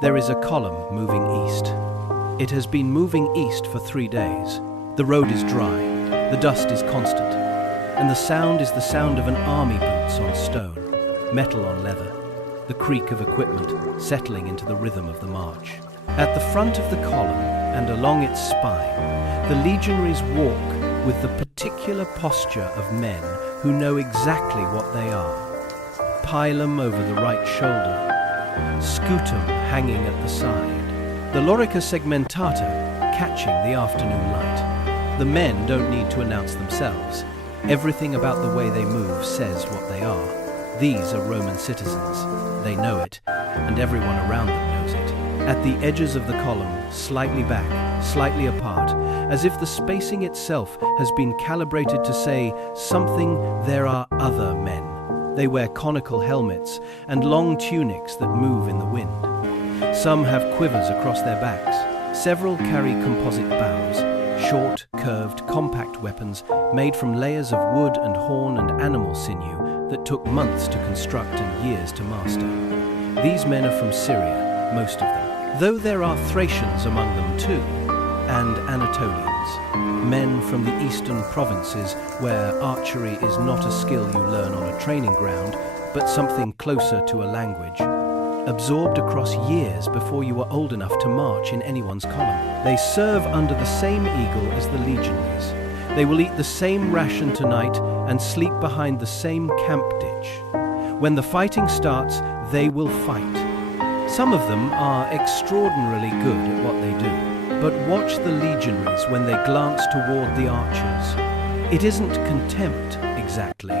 There is a column moving east. It has been moving east for 3 days. The road is dry, the dust is constant, and the sound is the sound of an army boots on stone, metal on leather, the creak of equipment settling into the rhythm of the march. At the front of the column and along its spine, the legionaries walk with the particular posture of men who know exactly what they are. Pilum over the right shoulder, scutum hanging at the side, the lorica segmentata catching the afternoon light. The men don't need to announce themselves. Everything about the way they move says what they are. These are Roman citizens. They know it, and everyone around them knows it. At the edges of the column, slightly back, slightly apart, as if the spacing itself has been calibrated to say something, there are other men. They wear conical helmets and long tunics that move in the wind. Some have quivers across their backs. Several carry composite bows, short, curved, compact weapons made from layers of wood and horn and animal sinew that took months to construct and years to master. These men are from Syria, most of them, though there are Thracians among them too, and Anatolians, men from the eastern provinces where archery is not a skill you learn on a training ground, but something closer to a language, absorbed across years before you were old enough to march in anyone's column. They serve under the same eagle as the legionaries. They will eat the same ration tonight and sleep behind the same camp ditch. When the fighting starts, they will fight. Some of them are extraordinarily good at what they do. But watch the legionaries when they glance toward the archers. It isn't contempt, exactly.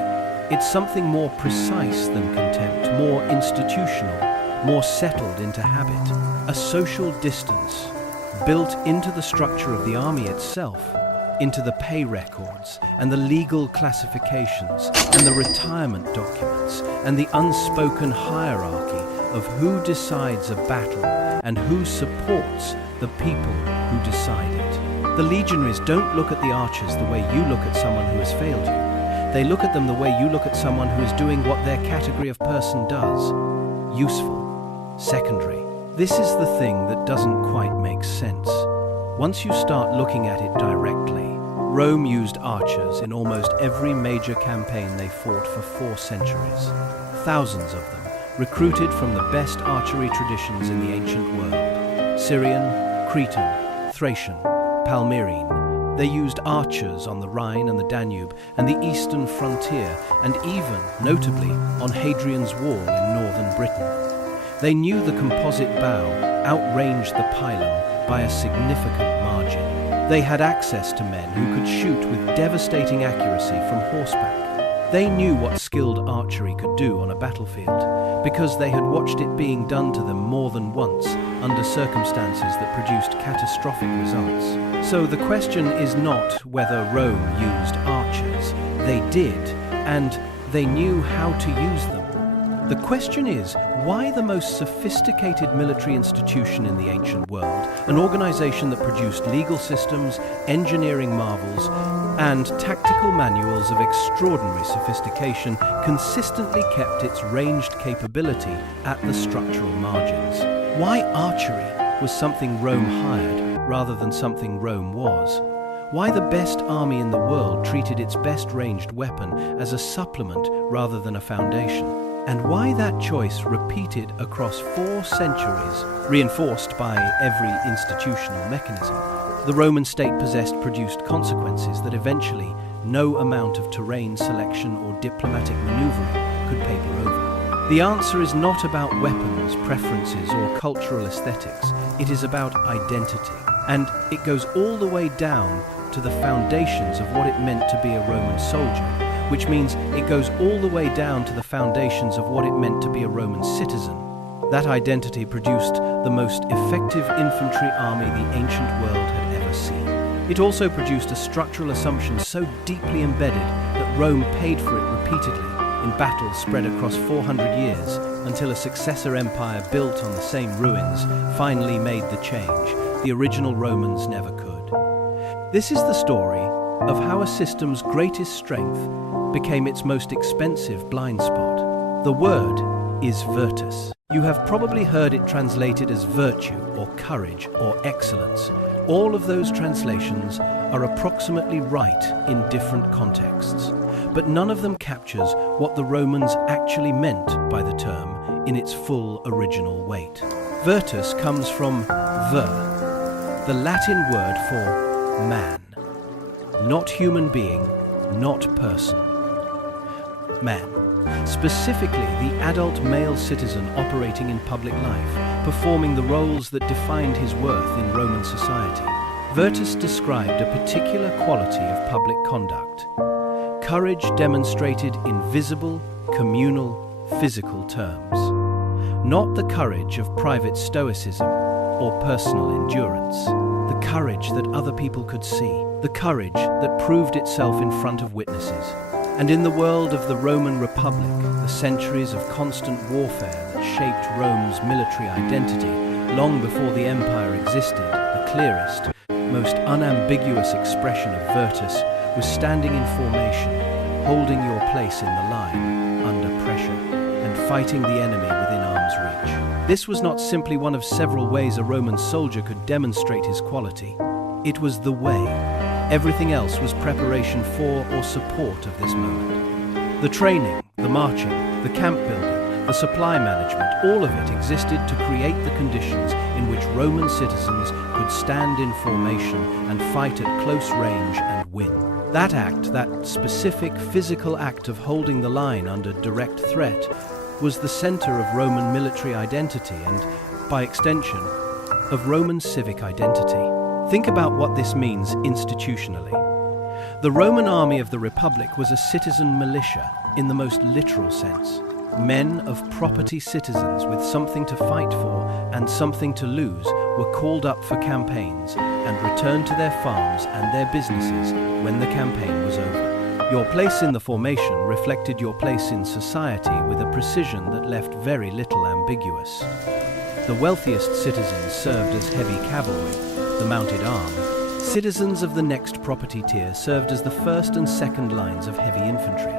It's something more precise than contempt, more institutional, more settled into habit. A social distance, built into the structure of the army itself, into the pay records, and the legal classifications, and the retirement documents, and the unspoken hierarchy of who decides a battle and who supports the people who decide it. The legionaries don't look at the archers the way you look at someone who has failed you. They look at them the way you look at someone who is doing what their category of person does. Useful. Secondary. This is the thing that doesn't quite make sense. Once you start looking at it directly, Rome used archers in almost every major campaign they fought for 4 centuries. Thousands of them, recruited from the best archery traditions in the ancient world. Syrian, Cretan, Thracian, Palmyrene. They used archers on the Rhine and the Danube and the eastern frontier, and even, notably, on Hadrian's Wall in northern Britain. They knew the composite bow outranged the pilum by a significant margin. They had access to men who could shoot with devastating accuracy from horseback. They knew what skilled archery could do on a battlefield, because they had watched it being done to them more than once under circumstances that produced catastrophic results. So the question is not whether Rome used archers. They did, and they knew how to use them. The question is, why the most sophisticated military institution in the ancient world, an organization that produced legal systems, engineering marvels, and tactical manuals of extraordinary sophistication, consistently kept its ranged capability at the structural margins? Why archery was something Rome hired rather than something Rome was? Why the best army in the world treated its best ranged weapon as a supplement rather than a foundation? And why that choice repeated across 4 centuries, reinforced by every institutional mechanism? The Roman state produced consequences that eventually no amount of terrain selection or diplomatic maneuvering could paper over. The answer is not about weapons, preferences, or cultural aesthetics. It is about identity. And it goes all the way down to the foundations of what it meant to be a Roman soldier, which means it goes all the way down to the foundations of what it meant to be a Roman citizen. That identity produced the most effective infantry army the ancient world had ever seen. It also produced a structural assumption so deeply embedded that Rome paid for it repeatedly in battles spread across 400 years until a successor empire built on the same ruins finally made the change the original Romans never could. This is the story of how a system's greatest strength became its most expensive blind spot. The word is virtus. You have probably heard it translated as virtue or courage or excellence. All of those translations are approximately right in different contexts, but none of them captures what the Romans actually meant by the term in its full original weight. Virtus comes from ver, the Latin word for man. Not human being, not person. Man. Specifically, the adult male citizen operating in public life, performing the roles that defined his worth in Roman society. Virtus described a particular quality of public conduct. Courage demonstrated in visible, communal, physical terms. Not the courage of private stoicism or personal endurance. The courage that other people could see. The courage that proved itself in front of witnesses. And in the world of the Roman Republic, the centuries of constant warfare that shaped Rome's military identity long before the empire existed, the clearest, most unambiguous expression of virtus was standing in formation, holding your place in the line, under pressure, and fighting the enemy within arm's reach. This was not simply one of several ways a Roman soldier could demonstrate his quality. It was the way. Everything else was preparation for or support of this moment. The training, the marching, the camp building, the supply management, all of it existed to create the conditions in which Roman citizens could stand in formation and fight at close range and win. That act, that specific physical act of holding the line under direct threat, was the center of Roman military identity and, by extension, of Roman civic identity. Think about what this means institutionally. The Roman army of the Republic was a citizen militia in the most literal sense. Men of property citizens with something to fight for and something to lose were called up for campaigns and returned to their farms and their businesses when the campaign was over. Your place in the formation reflected your place in society with a precision that left very little ambiguous. The wealthiest citizens served as heavy cavalry, the mounted arm. Citizens of the next property tier served as the first and second lines of heavy infantry.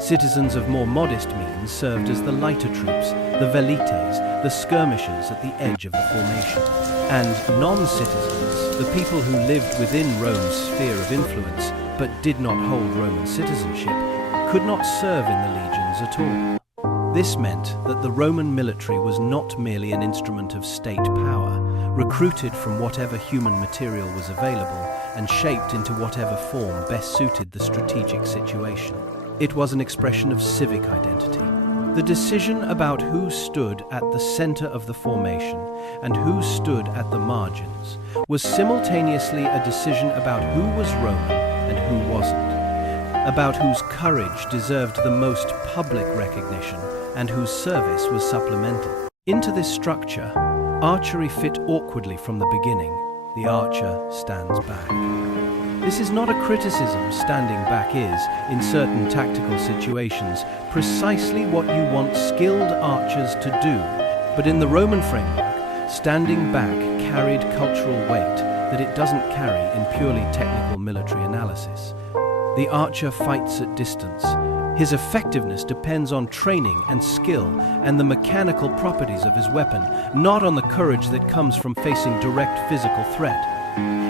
Citizens of more modest means served as the lighter troops, the velites, the skirmishers at the edge of the formation. And non-citizens, the people who lived within Rome's sphere of influence but did not hold Roman citizenship, could not serve in the legions at all. This meant that the Roman military was not merely an instrument of state power, recruited from whatever human material was available and shaped into whatever form best suited the strategic situation. It was an expression of civic identity. The decision about who stood at the center of the formation and who stood at the margins was simultaneously a decision about who was Roman and who wasn't, about whose courage deserved the most public recognition and whose service was supplemental. Into this structure, archery fit awkwardly from the beginning. The archer stands back. This is not a criticism. Standing back is, in certain tactical situations, precisely what you want skilled archers to do. But in the Roman framework, standing back carried cultural weight that it doesn't carry in purely technical military analysis. The archer fights at distance. His effectiveness depends on training and skill and the mechanical properties of his weapon, not on the courage that comes from facing direct physical threat.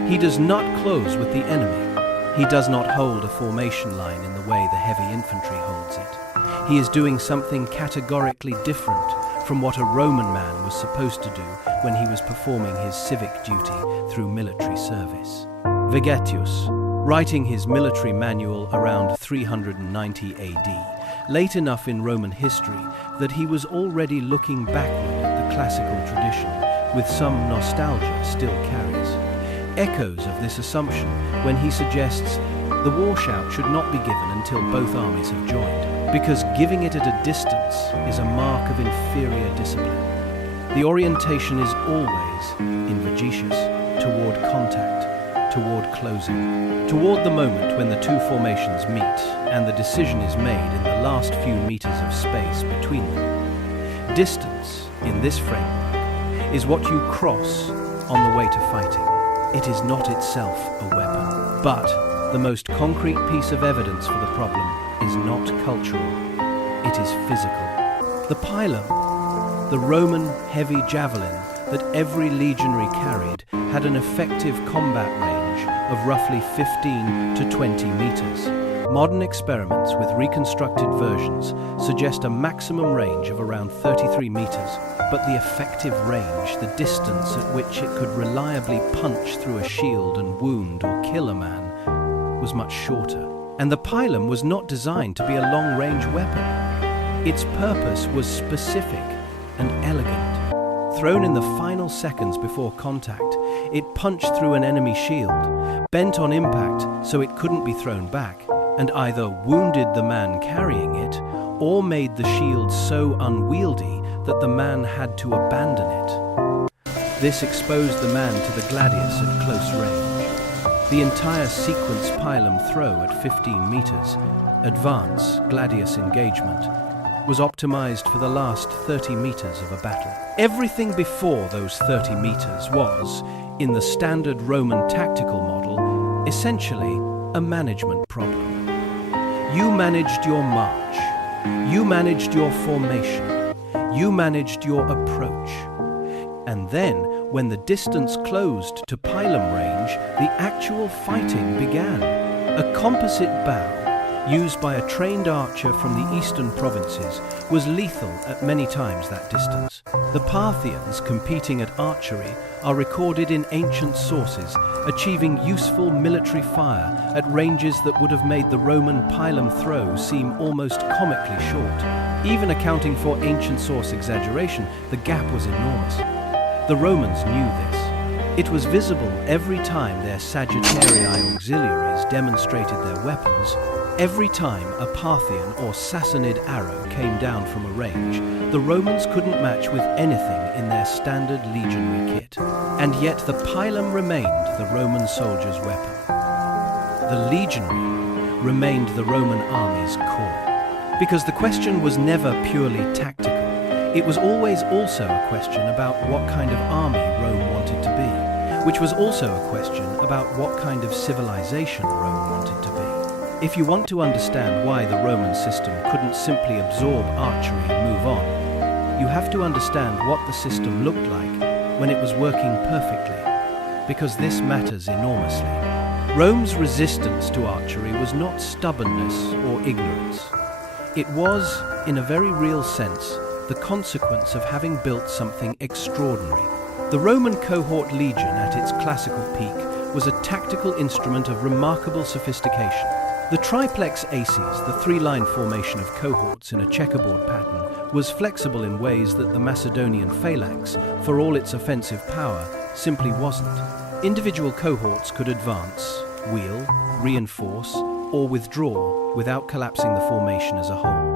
He does not close with the enemy. He does not hold a formation line in the way the heavy infantry holds it. He is doing something categorically different from what a Roman man was supposed to do when he was performing his civic duty through military service. Vegetius, writing his military manual around 390 AD, late enough in Roman history that he was already looking backward at the classical tradition, with some nostalgia still carries echoes of this assumption when he suggests the war shout should not be given until both armies have joined, because giving it at a distance is a mark of inferior discipline. The orientation is always, in Vegetius, toward contact, toward closing, toward the moment when the two formations meet and the decision is made in the last few meters of space between them. Distance, in this framework, is what you cross on the way to fighting. It is not itself a weapon, but the most concrete piece of evidence for the problem is not cultural, it is physical. The pilum, The Roman heavy javelin that every legionary carried had an effective combat range of roughly 15 to 20 meters. Modern experiments with reconstructed versions suggest a maximum range of around 33 meters, but the effective range, the distance at which it could reliably punch through a shield and wound or kill a man, was much shorter. And the pilum was not designed to be a long-range weapon. Its purpose was specific and elegant. Thrown in the final seconds before contact, it punched through an enemy shield, bent on impact so it couldn't be thrown back, and either wounded the man carrying it or made the shield so unwieldy that the man had to abandon it. This exposed the man to the gladius at close range. The entire sequence pilum throw at 15 meters, advance gladius engagement, was optimized for the last 30 meters of a battle. Everything before those 30 meters was, in the standard Roman tactical model, essentially a management problem. You managed your march, you managed your formation, you managed your approach. And then, when the distance closed to pilum range, the actual fighting began. A composite bow, used by a trained archer from the eastern provinces, was lethal at many times that distance. The Parthians competing at archery are recorded in ancient sources, achieving useful military fire at ranges that would have made the Roman pilum throw seem almost comically short. Even accounting for ancient source exaggeration, the gap was enormous. The Romans knew this. It was visible every time their Sagittarii auxiliaries demonstrated their weapons. Every time a Parthian or Sassanid arrow came down from a range, the Romans couldn't match with anything in their standard legionary kit. And yet the pilum remained the Roman soldier's weapon. The legionary remained the Roman army's core. Because the question was never purely tactical. It was always also a question about what kind of army Rome wanted to be, which was also a question about what kind of civilization Rome wanted to be. If you want to understand why the Roman system couldn't simply absorb archery and move on, you have to understand what the system looked like when it was working perfectly, because this matters enormously. Rome's resistance to archery was not stubbornness or ignorance. It was, in a very real sense, the consequence of having built something extraordinary. The Roman cohort legion at its classical peak was a tactical instrument of remarkable sophistication. The triplex aces, the three-line formation of cohorts in a checkerboard pattern, was flexible in ways that the Macedonian phalanx, for all its offensive power, simply wasn't. Individual cohorts could advance, wheel, reinforce, or withdraw without collapsing the formation as a whole.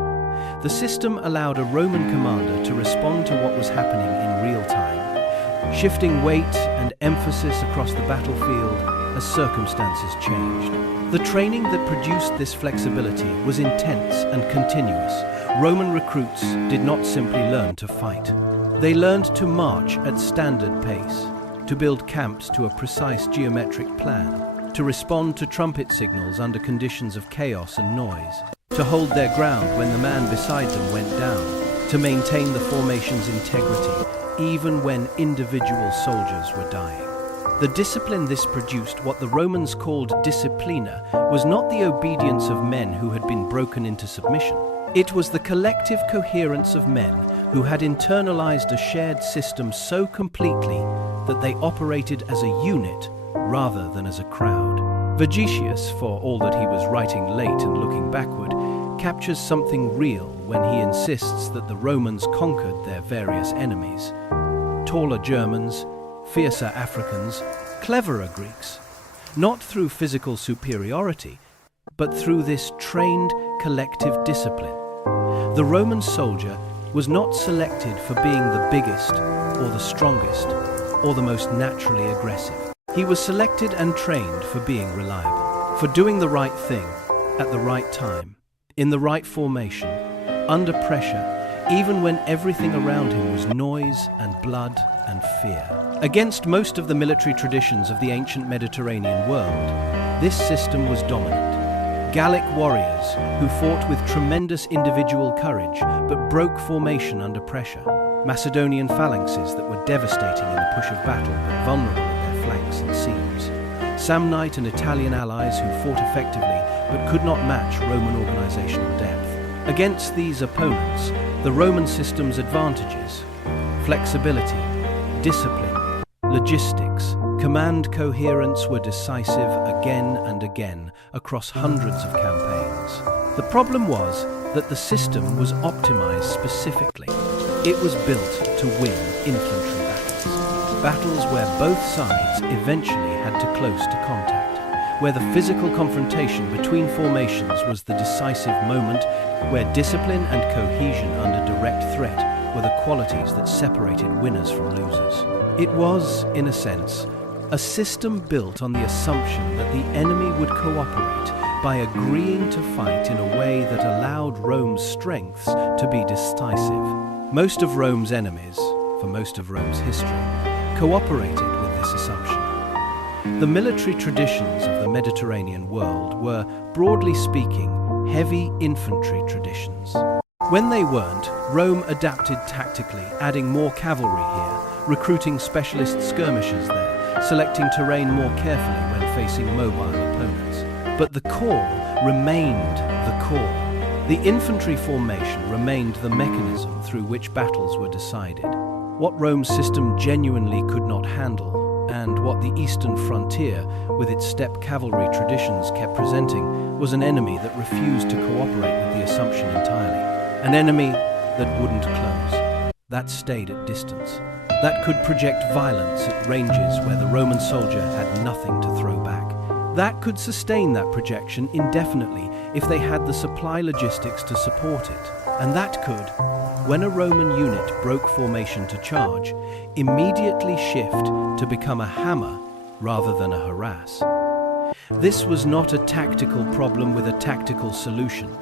The system allowed a Roman commander to respond to what was happening in real time, shifting weight and emphasis across the battlefield as circumstances changed. The training that produced this flexibility was intense and continuous. Roman recruits did not simply learn to fight. They learned to march at standard pace, to build camps to a precise geometric plan, to respond to trumpet signals under conditions of chaos and noise, to hold their ground when the man beside them went down, to maintain the formation's integrity, even when individual soldiers were dying. The discipline this produced, what the Romans called disciplina, was not the obedience of men who had been broken into submission. It was the collective coherence of men who had internalized a shared system so completely that they operated as a unit rather than as a crowd. Vegetius, for all that he was writing late and looking backward, captures something real when he insists that the Romans conquered their various enemies. Taller Germans, fiercer Africans, cleverer Greeks, not through physical superiority, but through this trained collective discipline. The Roman soldier was not selected for being the biggest or the strongest or the most naturally aggressive. He was selected and trained for being reliable, for doing the right thing at the right time, in the right formation, under pressure, even when everything around him was noise and blood and fear. Against most of the military traditions of the ancient Mediterranean world, this system was dominant. Gallic warriors who fought with tremendous individual courage but broke formation under pressure. Macedonian phalanxes that were devastating in the push of battle but vulnerable at their flanks and seams. Samnite and Italian allies who fought effectively but could not match Roman organizational depth. Against these opponents, the Roman system's advantages, flexibility, discipline, logistics, command coherence were decisive again and again across hundreds of campaigns. The problem was that the system was optimized specifically. It was built to win infantry battles. Battles where both sides eventually had to close to contact, where the physical confrontation between formations was the decisive moment, where discipline and cohesion under direct threat were the qualities that separated winners from losers. It was, in a sense, a system built on the assumption that the enemy would cooperate by agreeing to fight in a way that allowed Rome's strengths to be decisive. Most of Rome's enemies, for most of Rome's history, cooperated with this assumption. The military traditions of the Mediterranean world were, broadly speaking, heavy infantry traditions. When they weren't, Rome adapted tactically, adding more cavalry here, recruiting specialist skirmishers there, selecting terrain more carefully when facing mobile opponents. But the core remained the core. The infantry formation remained the mechanism through which battles were decided. What Rome's system genuinely could not handle, and what the eastern frontier, with its steppe cavalry traditions, kept presenting, was an enemy that refused to cooperate with the assumption entirely. An enemy that wouldn't close, that stayed at distance, that could project violence at ranges where the Roman soldier had nothing to throw back. That could sustain that projection indefinitely if they had the supply logistics to support it. And that could, when a Roman unit broke formation to charge, immediately shift to become a hammer rather than a harass. This was not a tactical problem with a tactical solution.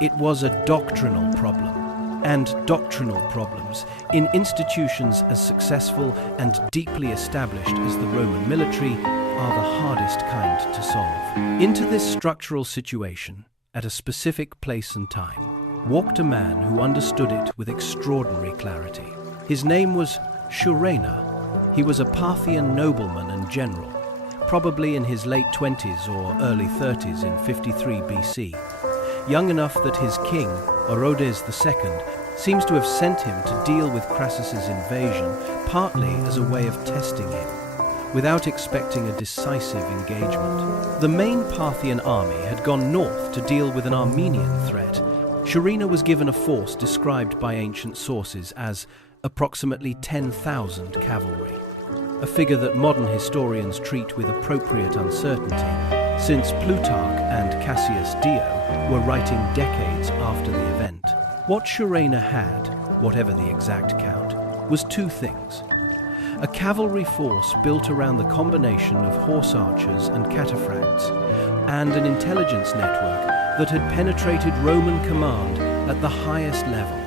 It was a doctrinal problem. And doctrinal problems in institutions as successful and deeply established as the Roman military are the hardest kind to solve. Into this structural situation, at a specific place and time, walked a man who understood it with extraordinary clarity. His name was Carrhae. He was a Parthian nobleman and general, probably in his late 20s or early 30s in 53 BC. Young enough that his king, Orodes II, seems to have sent him to deal with Crassus's invasion, partly as a way of testing him, without expecting a decisive engagement. The main Parthian army had gone north to deal with an Armenian threat. Carrhae was given a force described by ancient sources as approximately 10,000 cavalry, a figure that modern historians treat with appropriate uncertainty, since Plutarch and Cassius Dio were writing decades after the event. What Carrhae had, whatever the exact count, was two things. A cavalry force built around the combination of horse archers and cataphracts, and an intelligence network that had penetrated Roman command at the highest level.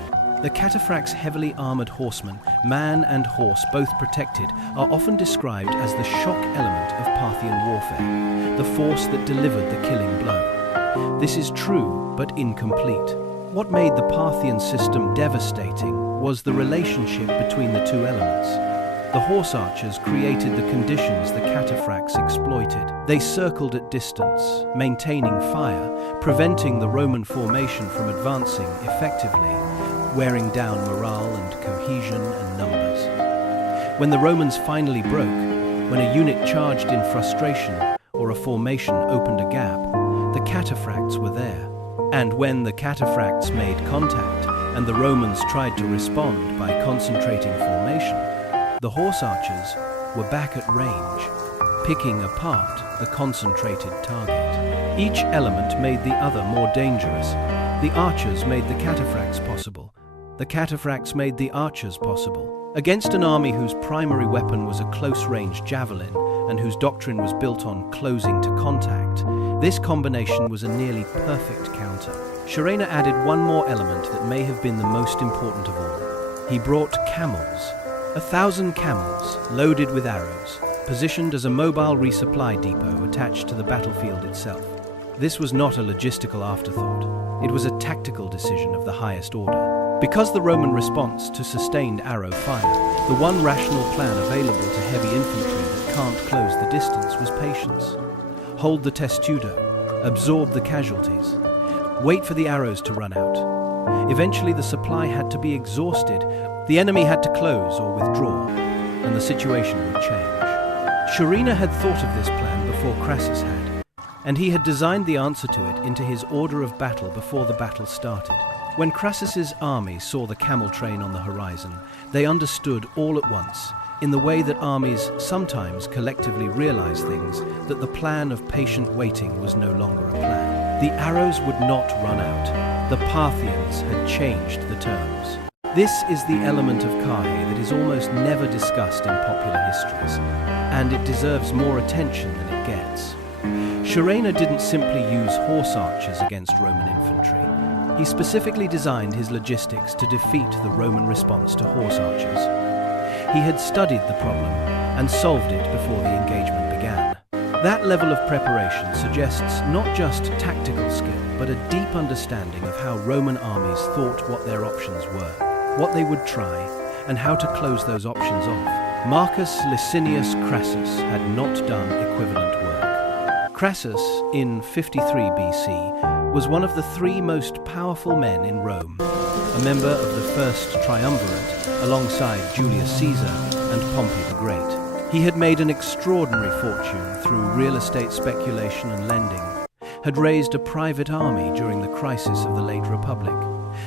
The cataphracts' heavily armored horsemen, man and horse both protected, are often described as the shock element of Parthian warfare, the force that delivered the killing blow. This is true, but incomplete. What made the Parthian system devastating was the relationship between the two elements. The horse archers created the conditions the cataphracts exploited. They circled at distance, maintaining fire, preventing the Roman formation from advancing effectively, wearing down morale and cohesion and numbers. When the Romans finally broke, when a unit charged in frustration or a formation opened a gap, the cataphracts were there. And when the cataphracts made contact and the Romans tried to respond by concentrating formation, the horse archers were back at range, picking apart the concentrated target. Each element made the other more dangerous. The archers made the cataphracts possible. The cataphracts made the archers possible. Against an army whose primary weapon was a close-range javelin and whose doctrine was built on closing to contact, this combination was a nearly perfect counter. Carrhae added one more element that may have been the most important of all. He brought camels. 1,000 camels, loaded with arrows, positioned as a mobile resupply depot attached to the battlefield itself. This was not a logistical afterthought. It was a tactical decision of the highest order. Because the Roman response to sustained arrow fire, the one rational plan available to heavy infantry that can't close the distance was patience. Hold the testudo, absorb the casualties, wait for the arrows to run out. Eventually the supply had to be exhausted, the enemy had to close or withdraw, and the situation would change. Sharina had thought of this plan before Crassus had, and he had designed the answer to it into his order of battle before the battle started. When Crassus's army saw the camel train on the horizon, they understood all at once, in the way that armies sometimes collectively realize things, that the plan of patient waiting was no longer a plan. The arrows would not run out. The Parthians had changed the terms. This is the element of Carrhae that is almost never discussed in popular histories, and it deserves more attention than it gets. Sharina didn't simply use horse archers against Roman infantry. He specifically designed his logistics to defeat the Roman response to horse archers. He had studied the problem and solved it before the engagement began. That level of preparation suggests not just tactical skill, but a deep understanding of how Roman armies thought what their options were, what they would try, and how to close those options off. Marcus Licinius Crassus had not done equivalent work. Crassus, in 53 BC, was one of the three most powerful men in Rome, a member of the first triumvirate alongside Julius Caesar and Pompey the Great. He had made an extraordinary fortune through real estate speculation and lending, had raised a private army during the crisis of the late Republic,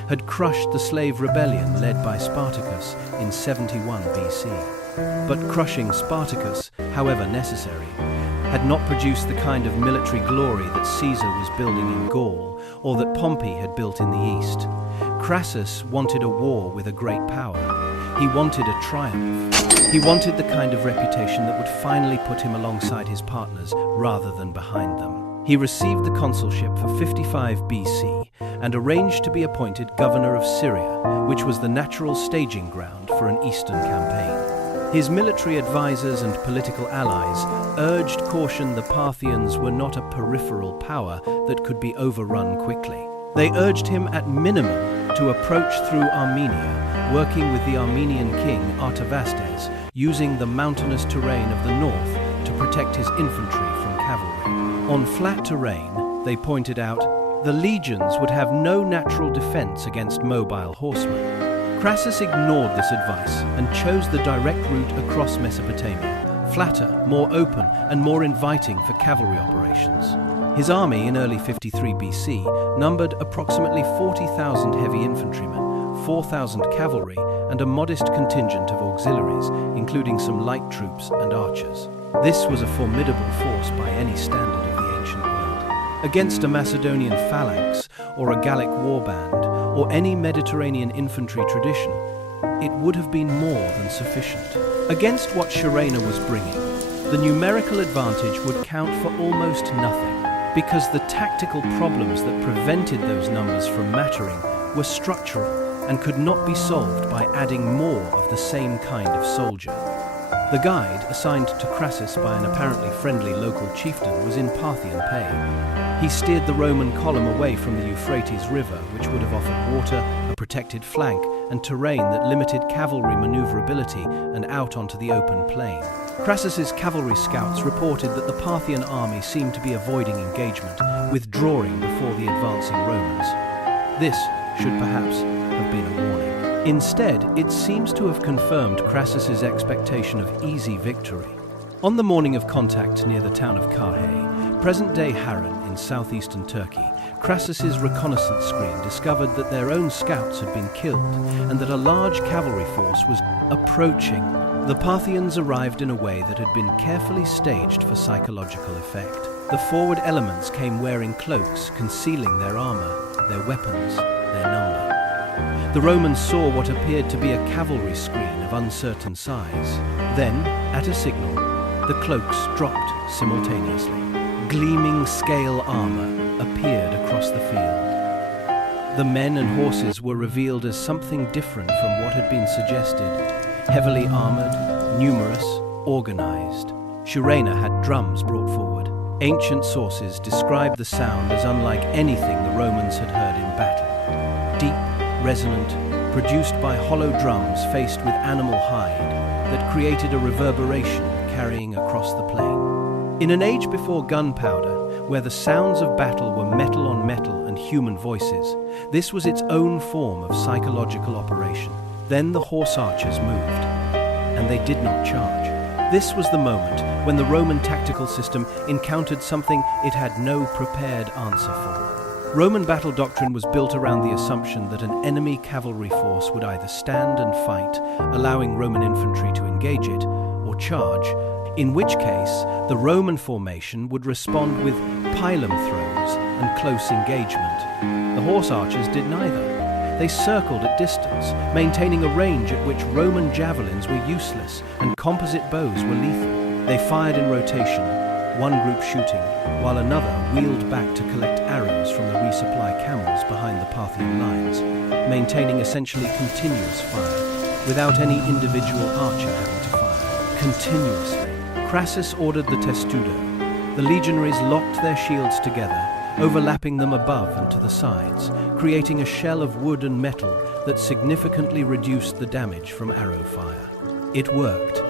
had crushed the slave rebellion led by Spartacus in 71 BC. But crushing Spartacus, however necessary, had not produced the kind of military glory that Caesar was building in Gaul or that Pompey had built in the East. Crassus wanted a war with a great power. He wanted a triumph. He wanted the kind of reputation that would finally put him alongside his partners rather than behind them. He received the consulship for 55 BC and arranged to be appointed governor of Syria, which was the natural staging ground for an eastern campaign. His military advisors and political allies urged caution the Parthians were not a peripheral power that could be overrun quickly. They urged him at minimum to approach through Armenia, working with the Armenian king Artavasdes, using the mountainous terrain of the north to protect his infantry from cavalry. On flat terrain, they pointed out, the legions would have no natural defense against mobile horsemen. Crassus ignored this advice and chose the direct route across Mesopotamia, flatter, more open, and more inviting for cavalry operations. His army in early 53 BC numbered approximately 40,000 heavy infantrymen, 4,000 cavalry, and a modest contingent of auxiliaries, including some light troops and archers. This was a formidable force by any standard of the ancient world. Against a Macedonian phalanx or a Gallic warband, or any Mediterranean infantry tradition, it would have been more than sufficient. Against what Sharina was bringing, the numerical advantage would count for almost nothing, because the tactical problems that prevented those numbers from mattering were structural and could not be solved by adding more of the same kind of soldier. The guide, assigned to Crassus by an apparently friendly local chieftain, was in Parthian pay. He steered the Roman column away from the Euphrates River, which would have offered water, a protected flank, and terrain that limited cavalry maneuverability, and out onto the open plain. Crassus's cavalry scouts reported that the Parthian army seemed to be avoiding engagement, withdrawing before the advancing Romans. This should perhaps have been a warning. Instead, it seems to have confirmed Crassus's expectation of easy victory. On the morning of contact near the town of Carrhae, present-day Harran in southeastern Turkey, Crassus's reconnaissance screen discovered that their own scouts had been killed and that a large cavalry force was approaching. The Parthians arrived in a way that had been carefully staged for psychological effect. The forward elements came wearing cloaks, concealing their armor, their weapons, their number. The Romans saw what appeared to be a cavalry screen of uncertain size. Then, at a signal, the cloaks dropped simultaneously. Gleaming scale armor appeared across the field. The men and horses were revealed as something different from what had been suggested. Heavily armored, numerous, organized. Sharina had drums brought forward. Ancient sources described the sound as unlike anything the Romans had heard in battle. Deep, resonant, produced by hollow drums faced with animal hide that created a reverberation carrying across the plain. In an age before gunpowder, where the sounds of battle were metal on metal and human voices, this was its own form of psychological operation. Then the horse archers moved, and they did not charge. This was the moment when the Roman tactical system encountered something it had no prepared answer for. Roman battle doctrine was built around the assumption that an enemy cavalry force would either stand and fight, allowing Roman infantry to engage it, or charge, in which case the Roman formation would respond with pilum throws and close engagement. The horse archers did neither. They circled at distance, maintaining a range at which Roman javelins were useless and composite bows were lethal. They fired in rotation, one group shooting, while another wheeled back to collect arrows from the resupply camels behind the Parthian lines, maintaining essentially continuous fire, without any individual archer having to fire. Continuously. Crassus ordered the testudo. The legionaries locked their shields together, overlapping them above and to the sides, creating a shell of wood and metal that significantly reduced the damage from arrow fire. It worked.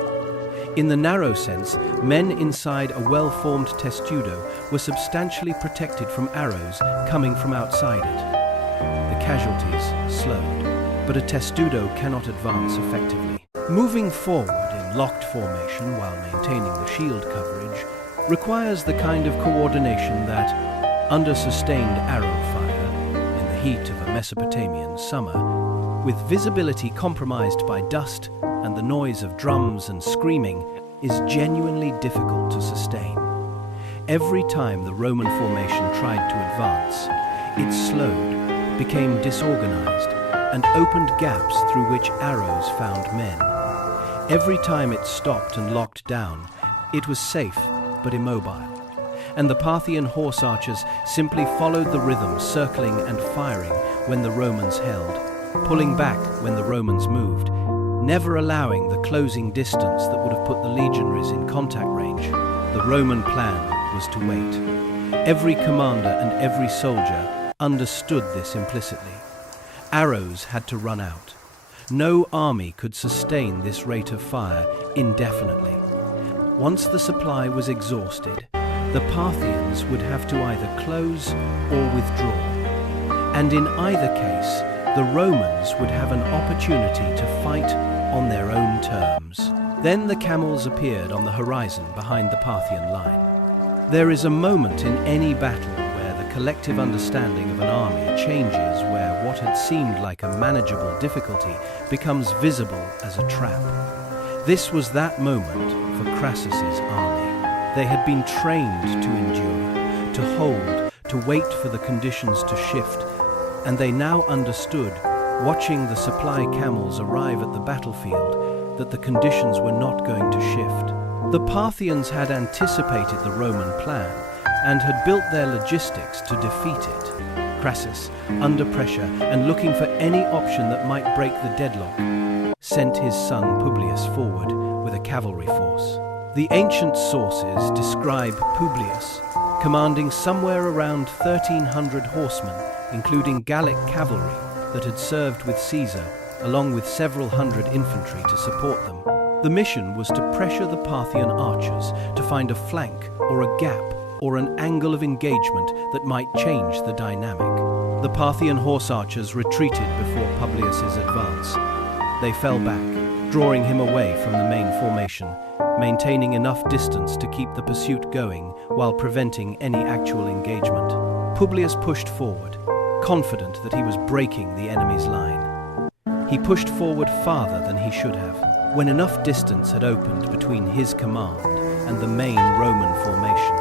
In the narrow sense, men inside a well-formed testudo were substantially protected from arrows coming from outside it. The casualties slowed, but a testudo cannot advance effectively. Moving forward in locked formation while maintaining the shield coverage requires the kind of coordination that, under sustained arrow fire, in the heat of a Mesopotamian summer, with visibility compromised by dust and the noise of drums and screaming, is genuinely difficult to sustain. Every time the Roman formation tried to advance, it slowed, became disorganized, and opened gaps through which arrows found men. Every time it stopped and locked down, it was safe but immobile. And the Parthian horse archers simply followed the rhythm, circling and firing when the Romans held, pulling back when the Romans moved, never allowing the closing distance that would have put the legionaries in contact range. The Roman plan was to wait. Every commander and every soldier understood this implicitly. Arrows had to run out. No army could sustain this rate of fire indefinitely. Once the supply was exhausted, the Parthians would have to either close or withdraw. And in either case, the Romans would have an opportunity to fight on their own terms. Then the camels appeared on the horizon behind the Parthian line. There is a moment in any battle where the collective understanding of an army changes, where what had seemed like a manageable difficulty becomes visible as a trap. This was that moment for Crassus's army. They had been trained to endure, to hold, to wait for the conditions to shift, and they now understood, watching the supply camels arrive at the battlefield, that the conditions were not going to shift. The Parthians had anticipated the Roman plan and had built their logistics to defeat it. Crassus, under pressure and looking for any option that might break the deadlock, sent his son Publius forward with a cavalry force. The ancient sources describe Publius commanding somewhere around 1,300 horsemen, including Gallic cavalry that had served with Caesar, along with several hundred infantry to support them. The mission was to pressure the Parthian archers to find a flank or a gap or an angle of engagement that might change the dynamic. The Parthian horse archers retreated before Publius's advance. They fell back, drawing him away from the main formation, maintaining enough distance to keep the pursuit going while preventing any actual engagement. Publius pushed forward, confident that he was breaking the enemy's line. He pushed forward farther than he should have. When enough distance had opened between his command and the main Roman formation,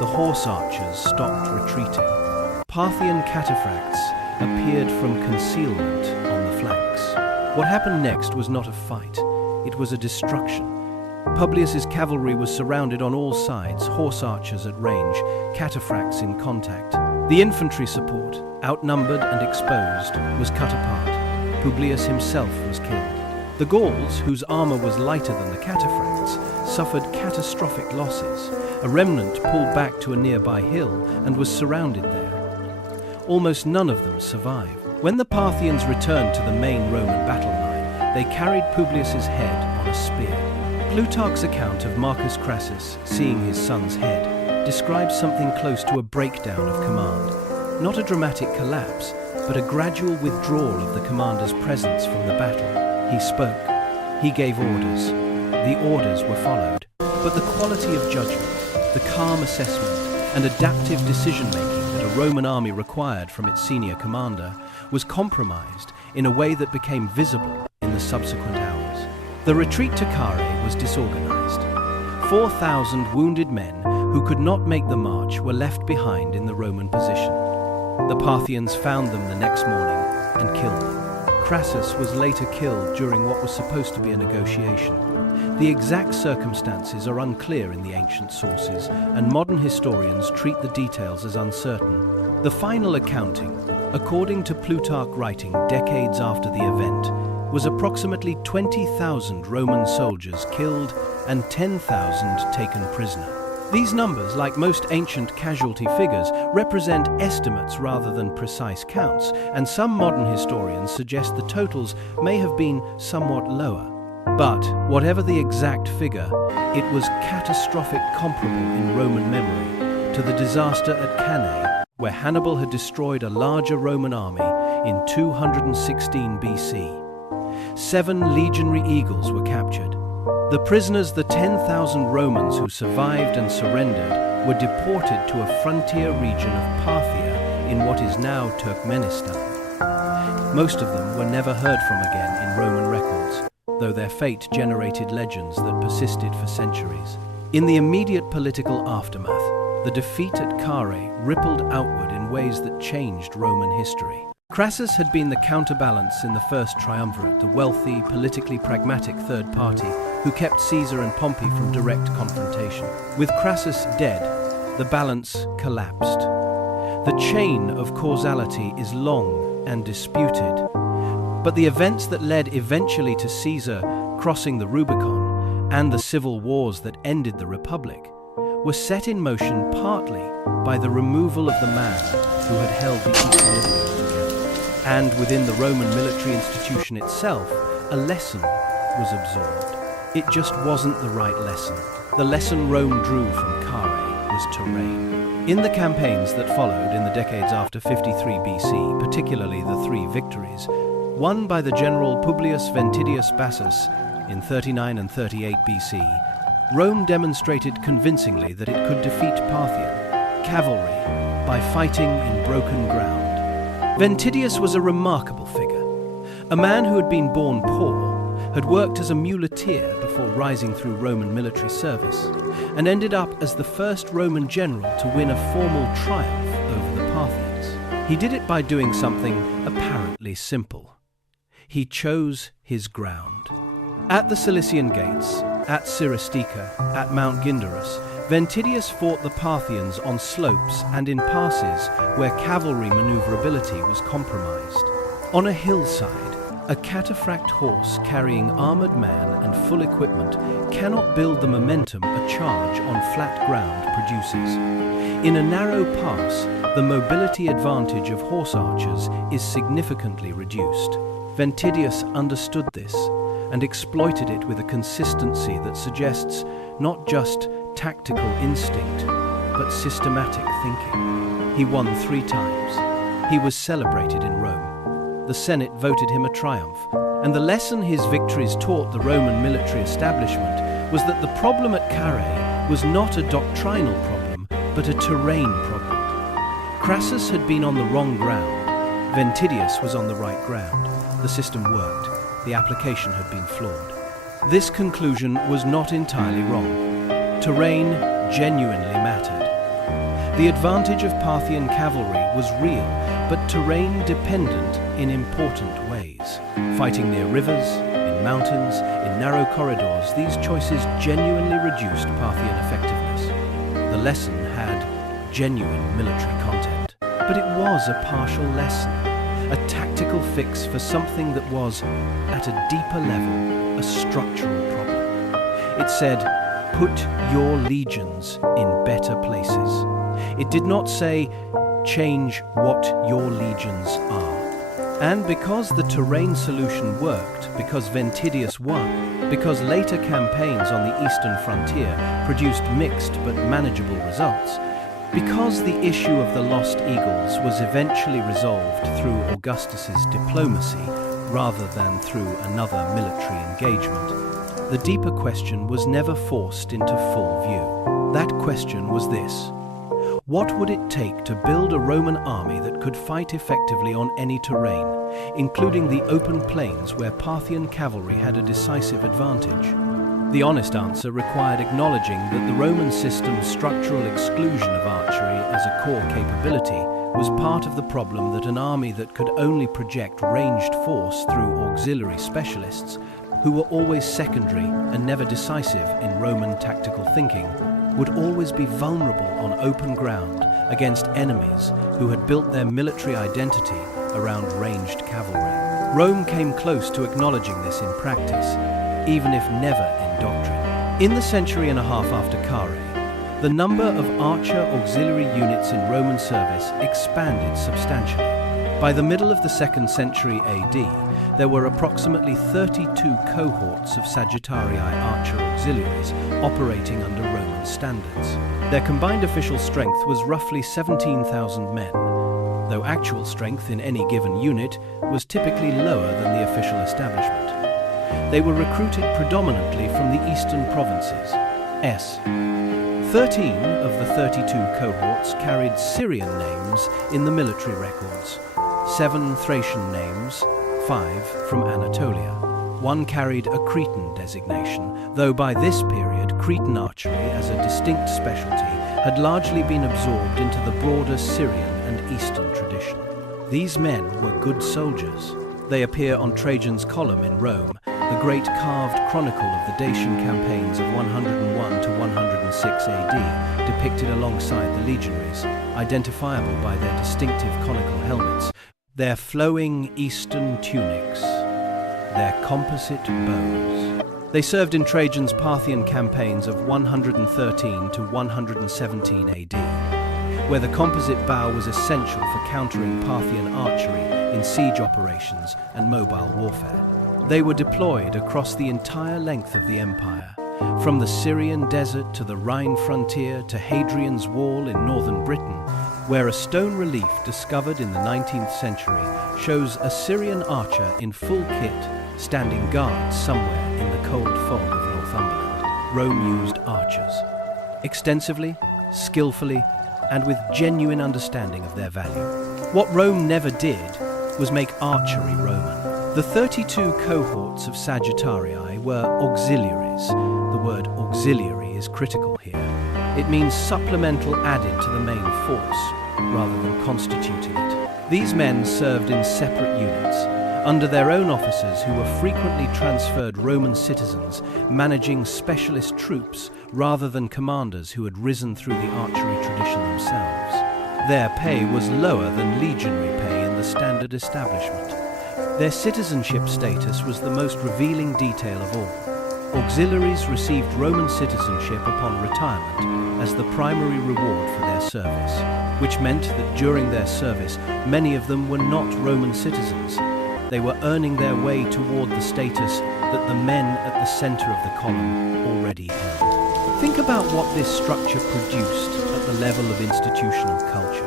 the horse archers stopped retreating. Parthian cataphracts appeared from concealment on the flanks. What happened next was not a fight, it was a destruction. Publius's cavalry was surrounded on all sides, horse archers at range, cataphracts in contact. The infantry support, outnumbered and exposed, was cut apart. Publius himself was killed. The Gauls, whose armor was lighter than the cataphracts, suffered catastrophic losses. A remnant pulled back to a nearby hill and was surrounded there. Almost none of them survived. When the Parthians returned to the main Roman battle line, they carried Publius's head on a spear. Plutarch's account of Marcus Crassus seeing his son's head describes something close to a breakdown of command. Not a dramatic collapse, but a gradual withdrawal of the commander's presence from the battle. He spoke. He gave orders. The orders were followed. But the quality of judgment, the calm assessment, and adaptive decision-making that a Roman army required from its senior commander was compromised in a way that became visible in the subsequent hours. The retreat to Carrhae was disorganized. 4,000 wounded men who could not make the march were left behind in the Roman position. The Parthians found them the next morning and killed them. Crassus was later killed during what was supposed to be a negotiation. The exact circumstances are unclear in the ancient sources, and modern historians treat the details as uncertain. The final accounting, according to Plutarch writing decades after the event, was approximately 20,000 Roman soldiers killed and 10,000 taken prisoner. These numbers, like most ancient casualty figures, represent estimates rather than precise counts, and some modern historians suggest the totals may have been somewhat lower. But, whatever the exact figure, it was catastrophic comparable in Roman memory to the disaster at Cannae, where Hannibal had destroyed a larger Roman army in 216 BC. 7 legionary eagles were captured. The prisoners, the 10,000 Romans who survived and surrendered, were deported to a frontier region of Parthia in what is now Turkmenistan. Most of them were never heard from again in Roman records, though their fate generated legends that persisted for centuries. In the immediate political aftermath, the defeat at Carrhae rippled outward in ways that changed Roman history. Crassus had been the counterbalance in the first triumvirate, the wealthy, politically pragmatic third party who kept Caesar and Pompey from direct confrontation. With Crassus dead, the balance collapsed. The chain of causality is long and disputed, but the events that led eventually to Caesar crossing the Rubicon and the civil wars that ended the Republic were set in motion partly by the removal of the man who had held the equilibrium together. And within the Roman military institution itself, a lesson was absorbed. It just wasn't the right lesson. The lesson Rome drew from Carrhae was terrain. In the campaigns that followed in the decades after 53 BC, particularly the 3 victories, won by the general Publius Ventidius Bassus in 39 and 38 BC, Rome demonstrated convincingly that it could defeat Parthian cavalry by fighting in broken ground. Ventidius was a remarkable figure, a man who had been born poor, had worked as a muleteer before rising through Roman military service, and ended up as the first Roman general to win a formal triumph over the Parthians. He did it by doing something apparently simple. He chose his ground. At the Cilician Gates, at Cyristica, at Mount Gindarus, Ventidius fought the Parthians on slopes and in passes where cavalry maneuverability was compromised. On a hillside, a cataphract horse carrying armored man and full equipment cannot build the momentum a charge on flat ground produces. In a narrow pass, the mobility advantage of horse archers is significantly reduced. Ventidius understood this and exploited it with a consistency that suggests not just tactical instinct, but systematic thinking. He won 3 times. He was celebrated in Rome. The Senate voted him a triumph, and the lesson his victories taught the Roman military establishment was that the problem at Carrhae was not a doctrinal problem, but a terrain problem. Crassus had been on the wrong ground. Ventidius was on the right ground. The system worked. The application had been flawed. This conclusion was not entirely wrong. Terrain genuinely mattered. The advantage of Parthian cavalry was real, but terrain dependent in important ways. Fighting near rivers, in mountains, in narrow corridors, these choices genuinely reduced Parthian effectiveness. The lesson had genuine military content. But it was a partial lesson, a tactical fix for something that was, at a deeper level, a structural problem. It said, put your legions in better places. It did not say, change what your legions are. And because the terrain solution worked, because Ventidius won, because later campaigns on the eastern frontier produced mixed but manageable results, because the issue of the Lost Eagles was eventually resolved through Augustus's diplomacy rather than through another military engagement, the deeper question was never forced into full view. That question was this: what would it take to build a Roman army that could fight effectively on any terrain, including the open plains where Parthian cavalry had a decisive advantage? The honest answer required acknowledging that the Roman system's structural exclusion of archery as a core capability was part of the problem that an army that could only project ranged force through auxiliary specialists, who were always secondary and never decisive in Roman tactical thinking, would always be vulnerable on open ground against enemies who had built their military identity around ranged cavalry. Rome came close to acknowledging this in practice, even if never in doctrine. In the century and a half after Carrhae, the number of archer auxiliary units in Roman service expanded substantially. By the middle of the 2nd century AD, there were approximately 32 cohorts of Sagittarii archer auxiliaries operating under Roman standards. Their combined official strength was roughly 17,000 men, though actual strength in any given unit was typically lower than the official establishment. They were recruited predominantly from the eastern provinces. 13 of the 32 cohorts carried Syrian names in the military records, 7 Thracian names, 5 from Anatolia. 1 carried a Cretan designation, though by this period Cretan archery as a distinct specialty had largely been absorbed into the broader Syrian and Eastern tradition. These men were good soldiers. They appear on Trajan's column in Rome, the great carved chronicle of the Dacian campaigns of 101 to 106 AD, depicted alongside the legionaries, identifiable by their distinctive conical helmets, their flowing eastern tunics, their composite bows. They served in Trajan's Parthian campaigns of 113 to 117 AD, where the composite bow was essential for countering Parthian archery in siege operations and mobile warfare. They were deployed across the entire length of the empire, from the Syrian desert to the Rhine frontier to Hadrian's Wall in northern Britain, where a stone relief discovered in the 19th century shows a Syrian archer in full kit standing guard somewhere in the cold fog of Northumberland. Rome used archers extensively, skillfully, and with genuine understanding of their value. What Rome never did was make archery Roman. The 32 cohorts of Sagittarii were auxiliaries. The word auxiliary is critical here. It means supplemental added to the main force, rather than constituting it. These men served in separate units, under their own officers who were frequently transferred Roman citizens, managing specialist troops rather than commanders who had risen through the archery tradition themselves. Their pay was lower than legionary pay in the standard establishment. Their citizenship status was the most revealing detail of all. Auxiliaries received Roman citizenship upon retirement as the primary reward for their service, which meant that during their service, many of them were not Roman citizens. They were earning their way toward the status that the men at the center of the column already held. Think about what this structure produced at the level of institutional culture.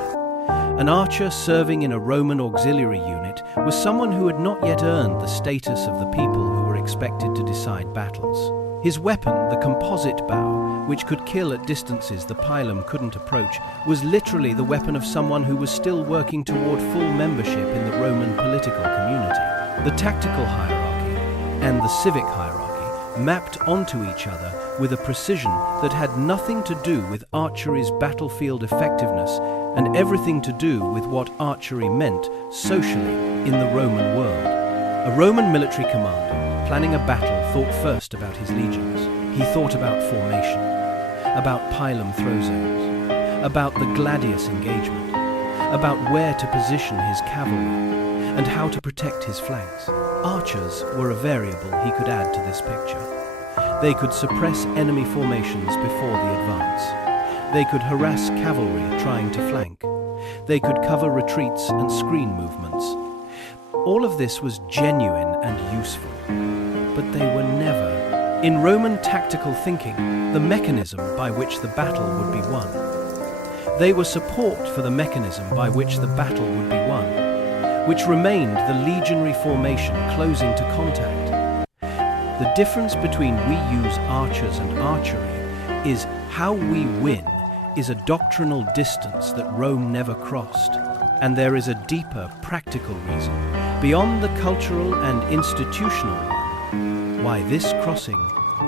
An archer serving in a Roman auxiliary unit was someone who had not yet earned the status of the people who were expected to decide battles. His weapon, the composite bow, which could kill at distances the pilum couldn't approach, was literally the weapon of someone who was still working toward full membership in the Roman political community. The tactical hierarchy and the civic hierarchy mapped onto each other with a precision that had nothing to do with archery's battlefield effectiveness and everything to do with what archery meant socially in the Roman world. A Roman military commander, planning a battle, thought first about his legions. He thought about formation, about pilum throw zones, about the gladius engagement, about where to position his cavalry, and how to protect his flanks. Archers were a variable he could add to this picture. They could suppress enemy formations before the advance. They could harass cavalry trying to flank. They could cover retreats and screen movements. All of this was genuine and useful, but they were never, in Roman tactical thinking, the mechanism by which the battle would be won. They were support for the mechanism by which the battle would be won, which remained the legionary formation closing to contact. The difference between we use archers and archery is how we win is a doctrinal distance that Rome never crossed. And there is a deeper, practical reason, beyond the cultural and institutional one, why this crossing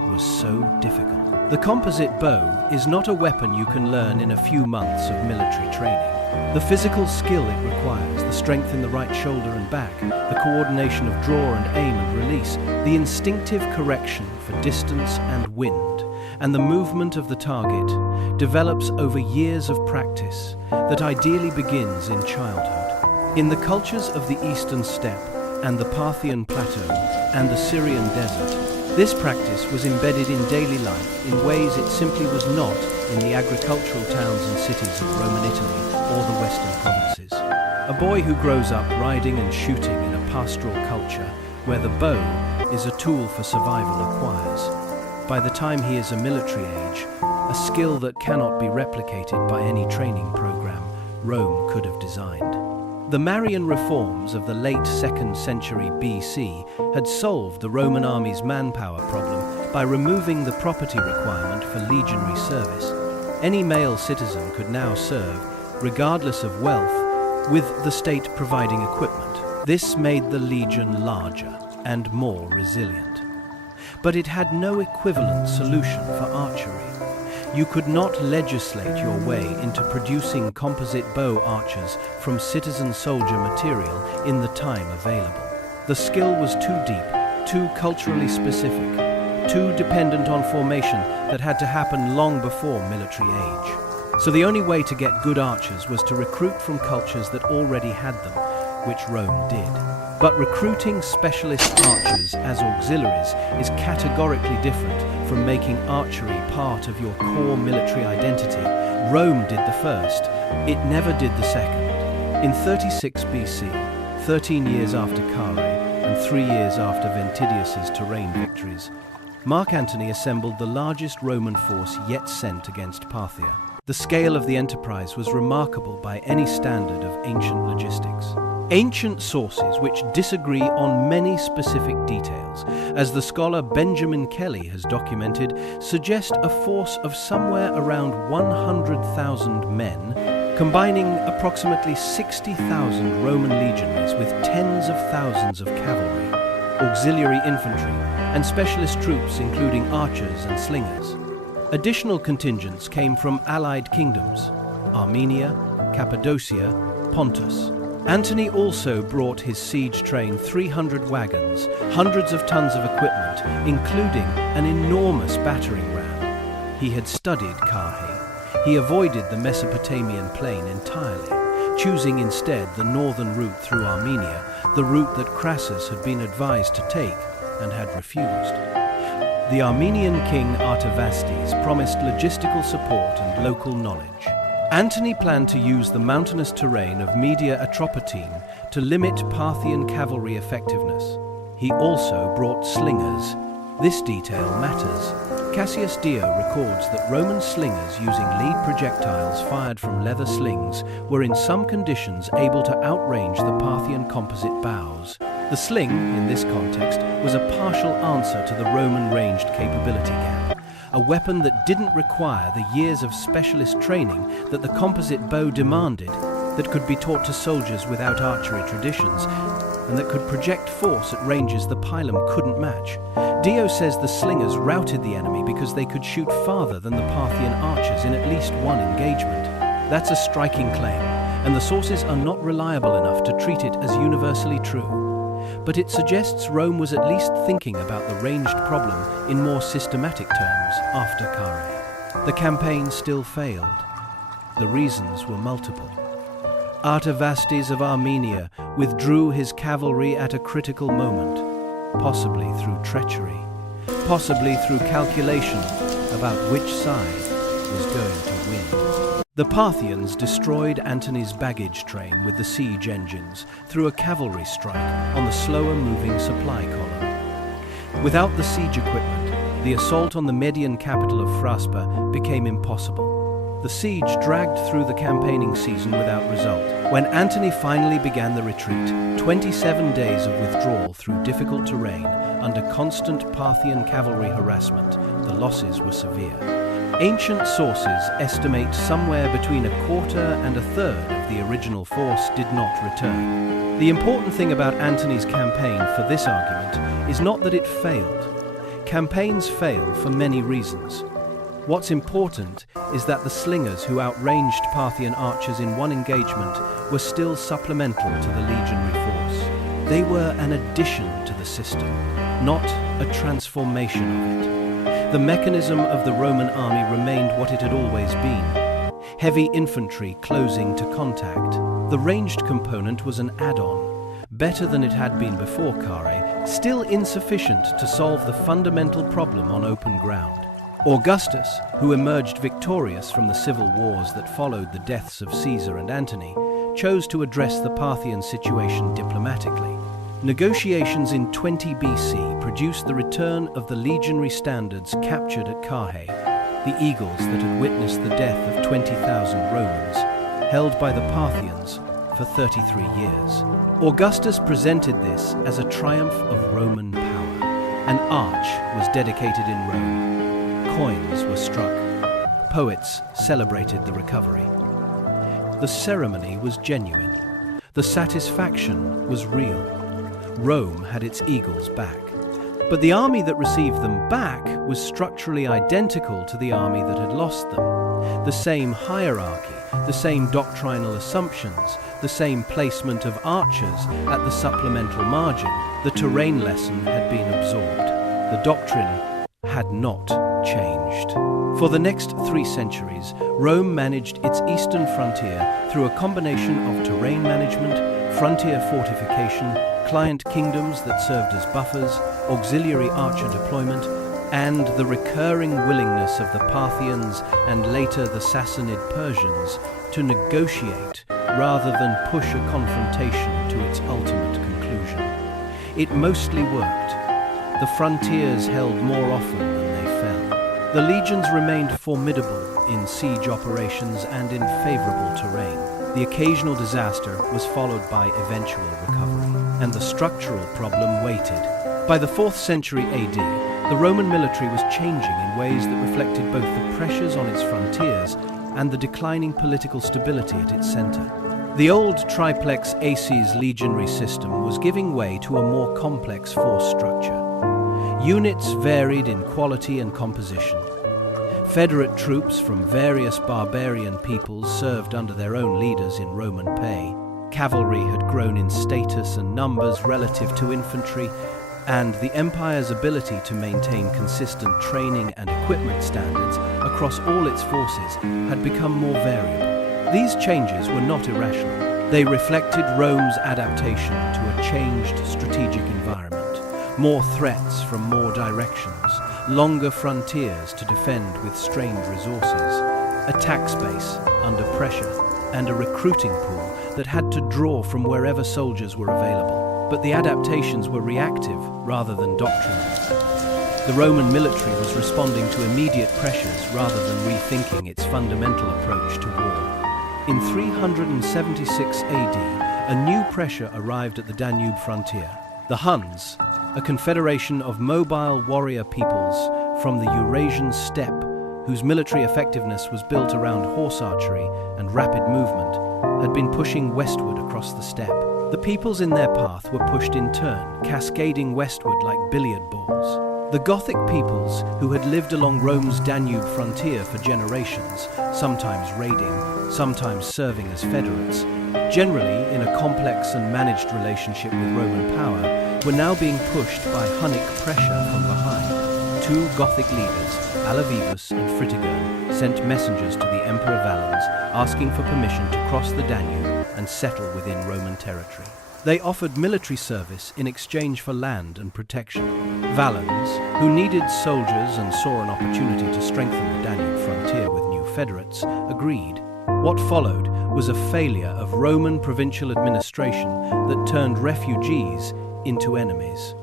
was so difficult. The composite bow is not a weapon you can learn in a few months of military training. The physical skill it requires, the strength in the right shoulder and back, the coordination of draw and aim and release, the instinctive correction for distance and wind, and the movement of the target develops over years of practice that ideally begins in childhood. In the cultures of the Eastern Steppe and the Parthian Plateau and the Syrian desert, this practice was embedded in daily life in ways it simply was not in the agricultural towns and cities of Roman Italy or the Western provinces. A boy who grows up riding and shooting in a pastoral culture where the bow is a tool for survival acquires, by the time he is a military age, a skill that cannot be replicated by any training program Rome could have designed. The Marian reforms of the late 2nd century BC had solved the Roman army's manpower problem by removing the property requirement for legionary service. Any male citizen could now serve, regardless of wealth, with the state providing equipment. This made the legion larger and more resilient. But it had no equivalent solution for archery. You could not legislate your way into producing composite bow archers from citizen soldier material in the time available. The skill was too deep, too culturally specific, too dependent on formation that had to happen long before military age. So the only way to get good archers was to recruit from cultures that already had them, which Rome did. But recruiting specialist archers as auxiliaries is categorically different from making archery part of your core military identity. Rome did the first, it never did the second. In 36 BC, 13 years after Carrhae and 3 years after Ventidius's Terrain victories, Mark Antony assembled the largest Roman force yet sent against Parthia. The scale of the enterprise was remarkable by any standard of ancient logistics. Ancient sources which disagree on many specific details, as the scholar Benjamin Kelly has documented, suggest a force of somewhere around 100,000 men, combining approximately 60,000 Roman legionaries with tens of thousands of cavalry, auxiliary infantry, and specialist troops including archers and slingers. Additional contingents came from allied kingdoms, Armenia, Cappadocia, Pontus. Antony also brought his siege train 300 wagons, hundreds of tons of equipment, including an enormous battering ram. He had studied Carrhae. He avoided the Mesopotamian plain entirely, choosing instead the northern route through Armenia, the route that Crassus had been advised to take and had refused. The Armenian king Artavasdes promised logistical support and local knowledge. Antony planned to use the mountainous terrain of Media Atropatene to limit Parthian cavalry effectiveness. He also brought slingers. This detail matters. Cassius Dio records that Roman slingers using lead projectiles fired from leather slings were in some conditions able to outrange the Parthian composite bows. The sling, in this context, was a partial answer to the Roman ranged capability gap. A weapon that didn't require the years of specialist training that the composite bow demanded, that could be taught to soldiers without archery traditions, and that could project force at ranges the pilum couldn't match. Dio says the slingers routed the enemy because they could shoot farther than the Parthian archers in at least one engagement. That's a striking claim, and the sources are not reliable enough to treat it as universally true. But it suggests Rome was at least thinking about the ranged problem in more systematic terms after Carrhae. The campaign still failed. The reasons were multiple. Artavasdes of Armenia withdrew his cavalry at a critical moment, possibly through treachery, possibly through calculation about which side was going to win. The Parthians destroyed Antony's baggage train with the siege engines through a cavalry strike on the slower-moving supply column. Without the siege equipment, the assault on the Median capital of Phraspa became impossible. The siege dragged through the campaigning season without result. When Antony finally began the retreat, 27 days of withdrawal through difficult terrain under constant Parthian cavalry harassment, the losses were severe. Ancient sources estimate somewhere between a quarter and a third of the original force did not return. The important thing about Antony's campaign for this argument is not that it failed. Campaigns fail for many reasons. What's important is that the slingers who outranged Parthian archers in one engagement were still supplemental to the legionary force. They were an addition to the system, not a transformation of it. The mechanism of the Roman army remained what it had always been. Heavy infantry closing to contact. The ranged component was an add-on, better than it had been before Carrhae, still insufficient to solve the fundamental problem on open ground. Augustus, who emerged victorious from the civil wars that followed the deaths of Caesar and Antony, chose to address the Parthian situation diplomatically. Negotiations in 20 BC produced the return of the legionary standards captured at Carrhae, the eagles that had witnessed the death of 20,000 Romans, held by the Parthians for 33 years. Augustus presented this as a triumph of Roman power. An arch was dedicated in Rome. Coins were struck. Poets celebrated the recovery. The ceremony was genuine. The satisfaction was real. Rome had its eagles back. But the army that received them back was structurally identical to the army that had lost them. The same hierarchy, the same doctrinal assumptions, the same placement of archers at the supplemental margin. The terrain lesson had been absorbed. The doctrine had not changed. For the next 3 centuries, Rome managed its eastern frontier through a combination of terrain management, frontier fortification, client kingdoms that served as buffers, auxiliary archer deployment, and the recurring willingness of the Parthians and later the Sassanid Persians to negotiate rather than push a confrontation to its ultimate conclusion. It mostly worked. The frontiers held more often than they fell. The legions remained formidable in siege operations and in favorable terrain. The occasional disaster was followed by eventual recovery, and the structural problem waited. By the 4th century AD, the Roman military was changing in ways that reflected both the pressures on its frontiers and the declining political stability at its center. The old triplex aces legionary system was giving way to a more complex force structure. Units varied in quality and composition. Federate troops from various barbarian peoples served under their own leaders in Roman pay. Cavalry had grown in status and numbers relative to infantry, and the empire's ability to maintain consistent training and equipment standards across all its forces had become more variable. These changes were not irrational. They reflected Rome's adaptation to a changed strategic environment. More threats from more directions, longer frontiers to defend with strained resources, a tax base under pressure, and a recruiting pool that had to draw from wherever soldiers were available. But the adaptations were reactive rather than doctrinal. The Roman military was responding to immediate pressures rather than rethinking its fundamental approach to war. In 376 AD, a new pressure arrived at the Danube frontier. The Huns, a confederation of mobile warrior peoples from the Eurasian steppe, whose military effectiveness was built around horse archery and rapid movement, had been pushing westward across the steppe. The peoples in their path were pushed in turn, cascading westward like billiard balls. The Gothic peoples, who had lived along Rome's Danube frontier for generations, sometimes raiding, sometimes serving as federates, generally in a complex and managed relationship with Roman power, were now being pushed by Hunnic pressure from behind. 2 Gothic leaders, Alavivus and Fritigern, sent messengers to the Emperor Valens asking for permission to cross the Danube and settle within Roman territory. They offered military service in exchange for land and protection. Valens, who needed soldiers and saw an opportunity to strengthen the Danube frontier with new federates, agreed. What followed was a failure of Roman provincial administration that turned refugees into enemies.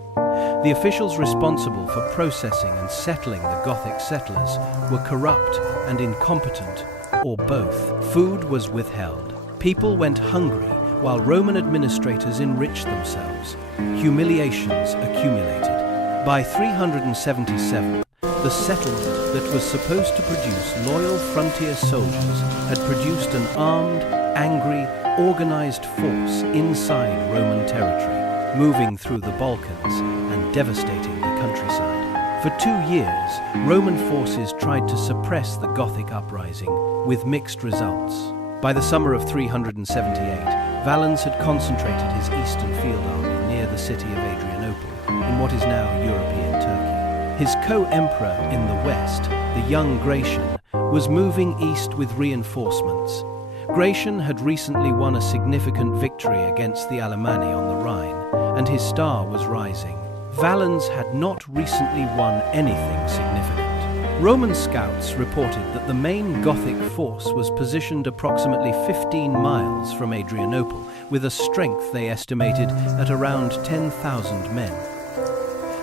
The officials responsible for processing and settling the Gothic settlers were corrupt and incompetent, or both. Food was withheld. People went hungry while Roman administrators enriched themselves. Humiliations accumulated. By 377, the settlement that was supposed to produce loyal frontier soldiers had produced an armed, angry, organized force inside Roman territory, moving through the Balkans and devastating the countryside. For 2 years, Roman forces tried to suppress the Gothic uprising, with mixed results. By the summer of 378, Valens had concentrated his eastern field army near the city of Adrianople, in what is now European Turkey. His co-emperor in the west, the young Gratian, was moving east with reinforcements. Gratian had recently won a significant victory against the Alemanni on the Rhine, and his star was rising. Valens had not recently won anything significant. Roman scouts reported that the main Gothic force was positioned approximately 15 miles from Adrianople, with a strength they estimated at around 10,000 men.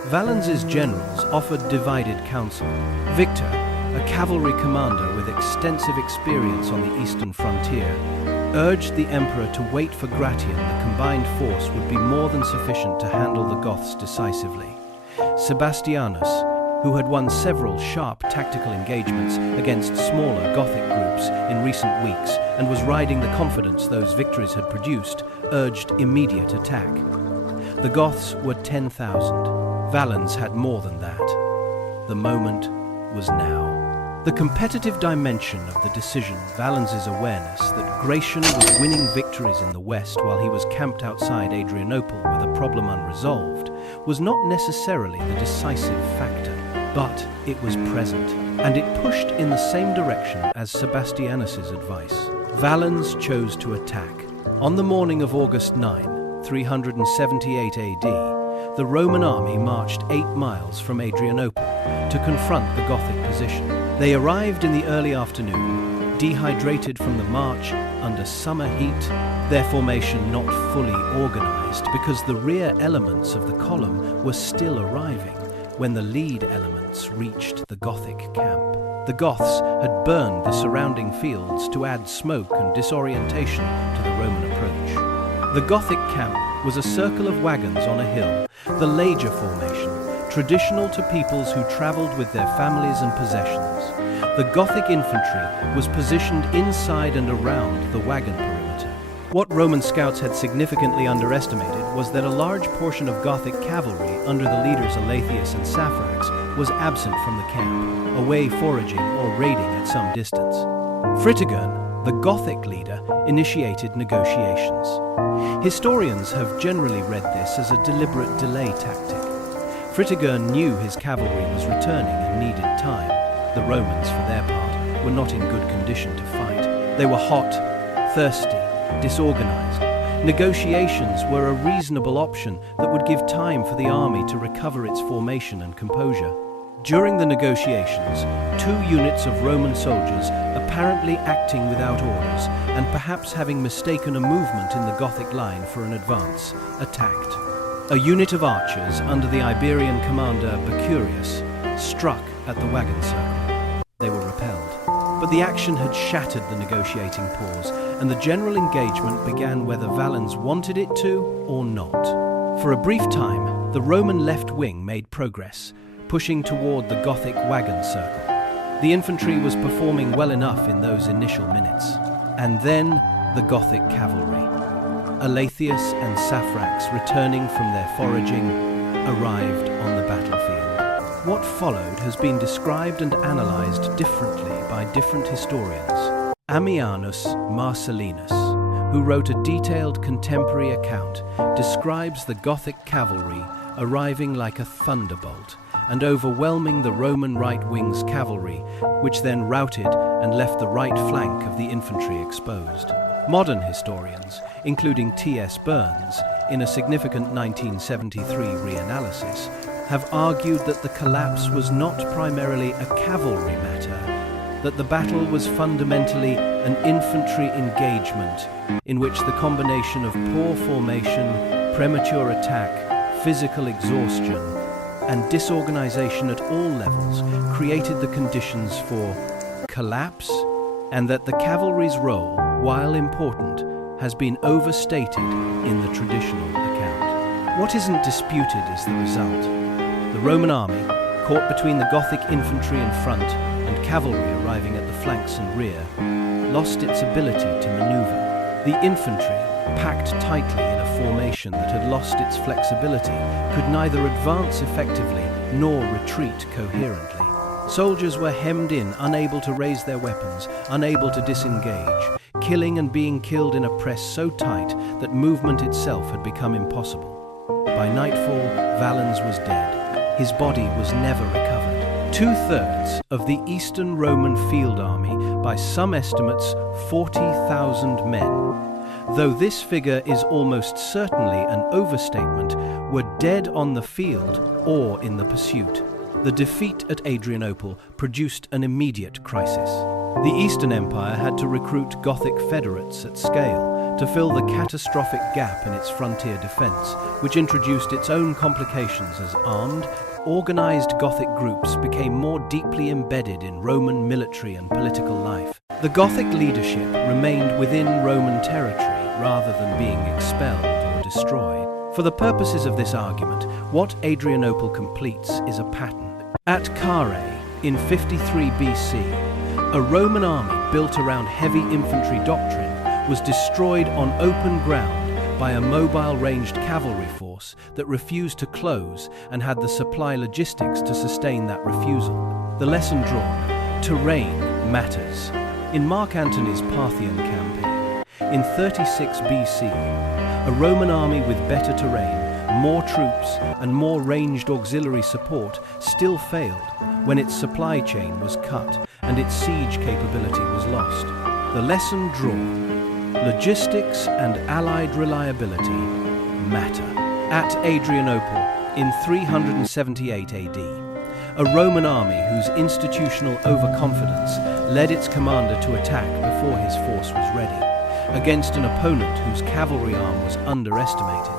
Valens's generals offered divided counsel. Victor, a cavalry commander with extensive experience on the eastern frontier, urged the emperor to wait for Gratian. The combined force would be more than sufficient to handle the Goths decisively. Sebastianus, who had won several sharp tactical engagements against smaller Gothic groups in recent weeks and was riding the confidence those victories had produced, urged immediate attack. The Goths were 10,000. Valens had more than that. The moment was now. The competitive dimension of the decision, Valens's awareness that Gratian was winning victories in the west while he was camped outside Adrianople with a problem unresolved, was not necessarily the decisive factor, but it was present, and it pushed in the same direction as Sebastianus's advice. Valens chose to attack. On the morning of August 9, 378 AD, the Roman army marched 8 miles from Adrianople to confront the Gothic position. They arrived in the early afternoon, dehydrated from the march under summer heat, their formation not fully organized because the rear elements of the column were still arriving when the lead elements reached the Gothic camp. The Goths had burned the surrounding fields to add smoke and disorientation to the Roman approach. The Gothic camp was a circle of wagons on a hill, the leger formation, traditional to peoples who traveled with their families and possessions. The Gothic infantry was positioned inside and around the wagon perimeter. What Roman scouts had significantly underestimated was that a large portion of Gothic cavalry under the leaders Alathius and Saphrax was absent from the camp, away foraging or raiding at some distance. Fritigern, the Gothic leader, initiated negotiations. Historians have generally read this as a deliberate delay tactic. Fritigern knew his cavalry was returning and needed time. The Romans, for their part, were not in good condition to fight. They were hot, thirsty, disorganized. Negotiations were a reasonable option that would give time for the army to recover its formation and composure. During the negotiations, 2 units of Roman soldiers, apparently acting without orders and perhaps having mistaken a movement in the Gothic line for an advance, attacked. A unit of archers under the Iberian commander Mercurius struck at the wagon circle. They were repelled. But the action had shattered the negotiating pause, and the general engagement began whether Valens wanted it to or not. For a brief time, the Roman left wing made progress, pushing toward the Gothic wagon circle. The infantry was performing well enough in those initial minutes. And then the Gothic cavalry. Alathius and Saphrax, returning from their foraging, arrived on the battlefield. What followed has been described and analyzed differently by different historians. Ammianus Marcellinus, who wrote a detailed contemporary account, describes the Gothic cavalry arriving like a thunderbolt and overwhelming the Roman right wing's cavalry, which then routed and left the right flank of the infantry exposed. Modern historians, including T.S. Burns, in a significant 1973 reanalysis, have argued that the collapse was not primarily a cavalry matter, that the battle was fundamentally an infantry engagement in which the combination of poor formation, premature attack, physical exhaustion, and disorganization at all levels created the conditions for collapse, and that the cavalry's role, while important, has been overstated in the traditional account. What isn't disputed is the result. The Roman army, caught between the Gothic infantry in front and cavalry arriving at the flanks and rear, lost its ability to maneuver. The infantry, packed tightly in a formation that had lost its flexibility, could neither advance effectively nor retreat coherently. Soldiers were hemmed in, unable to raise their weapons, unable to disengage, killing and being killed in a press so tight that movement itself had become impossible. By nightfall, Valens was dead. His body was never recovered. 2/3 of the Eastern Roman field army, by some estimates 40,000 men, though this figure is almost certainly an overstatement, were dead on the field or in the pursuit. The defeat at Adrianople produced an immediate crisis. The Eastern Empire had to recruit Gothic federates at scale to fill the catastrophic gap in its frontier defense, which introduced its own complications as armed, organized Gothic groups became more deeply embedded in Roman military and political life. The Gothic leadership remained within Roman territory rather than being expelled or destroyed. For the purposes of this argument, what Adrianople completes is a pattern. At Carrhae, in 53 BC, a Roman army built around heavy infantry doctrine was destroyed on open ground by a mobile ranged cavalry force that refused to close and had the supply logistics to sustain that refusal. The lesson drawn: terrain matters. In Mark Antony's Parthian campaign, in 36 BC, a Roman army with better terrain, more troops, and more ranged auxiliary support still failed when its supply chain was cut and its siege capability was lost. The lesson drawn: logistics and allied reliability matter. At Adrianople, in 378 AD, a Roman army whose institutional overconfidence led its commander to attack before his force was ready, against an opponent whose cavalry arm was underestimated,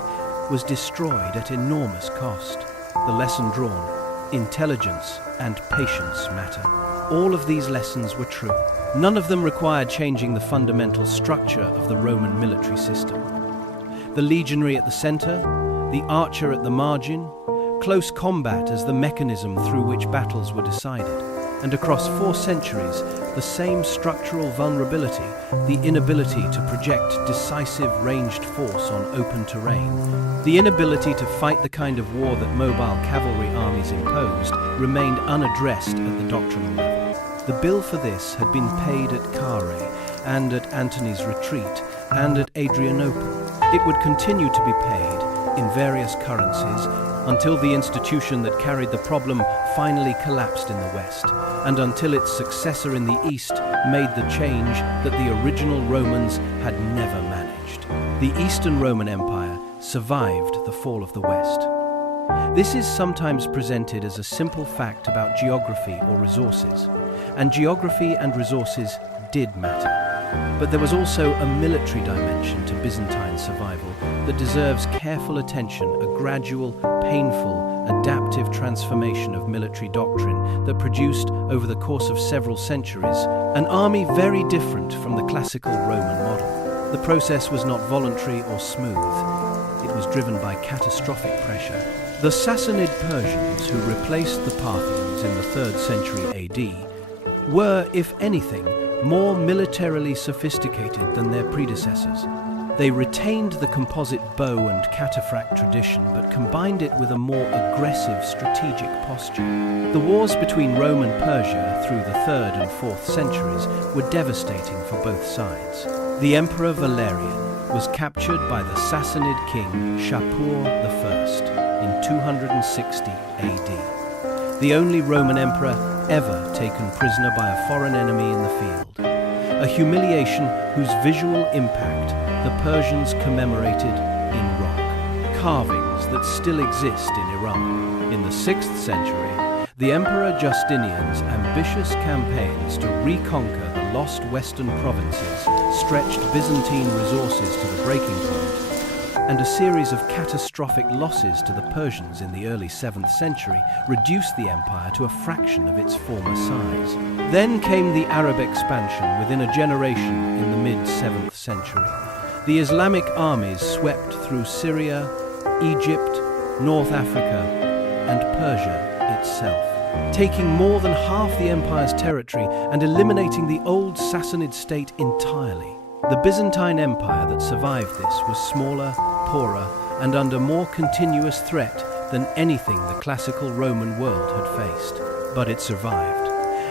was destroyed at enormous cost. The lesson drawn: intelligence and patience matter. All of these lessons were true. None of them required changing the fundamental structure of the Roman military system. The legionary at the center, the archer at the margin, close combat as the mechanism through which battles were decided, and across 4 centuries, the same structural vulnerability, the inability to project decisive ranged force on open terrain, the inability to fight the kind of war that mobile cavalry armies imposed, remained unaddressed at the doctrinal level. The bill for this had been paid at Carrhae and at Antony's retreat and at Adrianople. It would continue to be paid in various currencies until the institution that carried the problem finally collapsed in the West, and until its successor in the East made the change that the original Romans had never managed. The Eastern Roman Empire survived the fall of the West. This is sometimes presented as a simple fact about geography or resources, and geography and resources did matter. But there was also a military dimension to Byzantine survival that deserves careful attention, a gradual, painful, adaptive transformation of military doctrine that produced, over the course of several centuries, an army very different from the classical Roman model. The process was not voluntary or smooth. It was driven by catastrophic pressure. The Sassanid Persians, who replaced the Parthians in the 3rd century AD, were, if anything, more militarily sophisticated than their predecessors. They retained the composite bow and cataphract tradition, but combined it with a more aggressive strategic posture. The wars between Rome and Persia through the 3rd and 4th centuries were devastating for both sides. The Emperor Valerian was captured by the Sassanid king Shapur I in 260 AD, the only Roman emperor ever taken prisoner by a foreign enemy in the field, a humiliation whose visual impact the Persians commemorated in rock carvings that still exist in Iran. In the 6th century, The Emperor Justinian's ambitious campaigns to reconquer the lost western provinces stretched Byzantine resources to the breaking point, and a series of catastrophic losses to the Persians in the early 7th century reduced the empire to a fraction of its former size. Then came the Arab expansion within a generation in the mid-7th century. The Islamic armies swept through Syria, Egypt, North Africa, and Persia itself, taking more than half the empire's territory and eliminating the old Sassanid state entirely. The Byzantine Empire that survived this was smaller, poorer, and under more continuous threat than anything the classical Roman world had faced. But it survived.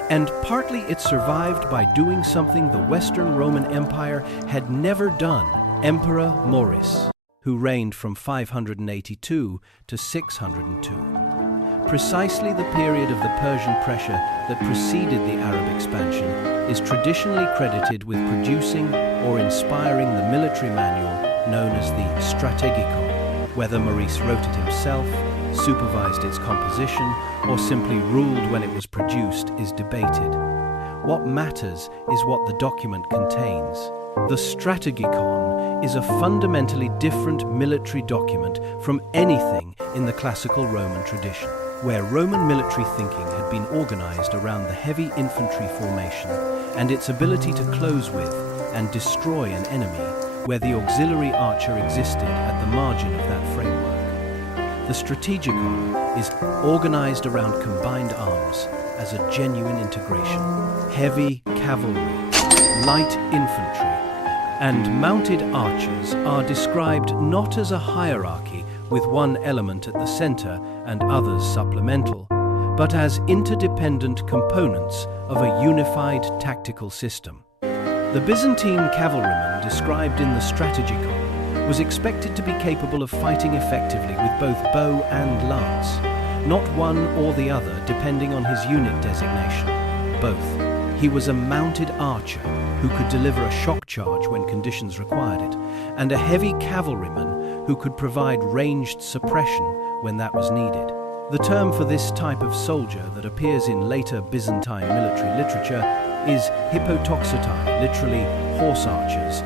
And partly it survived by doing something the Western Roman Empire had never done. Emperor Maurice, who reigned from 582 to 602. Precisely the period of the Persian pressure that preceded the Arab expansion is traditionally credited with producing or inspiring the military manual known as the Strategikon. Whether Maurice wrote it himself, supervised its composition, or simply ruled when it was produced is debated. What matters is what the document contains. The Strategikon is a fundamentally different military document from anything in the classical Roman tradition, where Roman military thinking had been organized around the heavy infantry formation and its ability to close with and destroy an enemy, where the auxiliary archer existed at the margin of that framework. The Strategikon is organized around combined arms as a genuine integration. Heavy cavalry, light infantry, and mounted archers are described not as a hierarchy with one element at the center and others supplemental, but as interdependent components of a unified tactical system. The Byzantine cavalryman described in the Strategikon was expected to be capable of fighting effectively with both bow and lance, not one or the other depending on his unit designation, both. He was a mounted archer who could deliver a shock charge when conditions required it, and a heavy cavalryman who could provide ranged suppression when that was needed. The term for this type of soldier that appears in later Byzantine military literature is hippotoxotai, literally horse archers.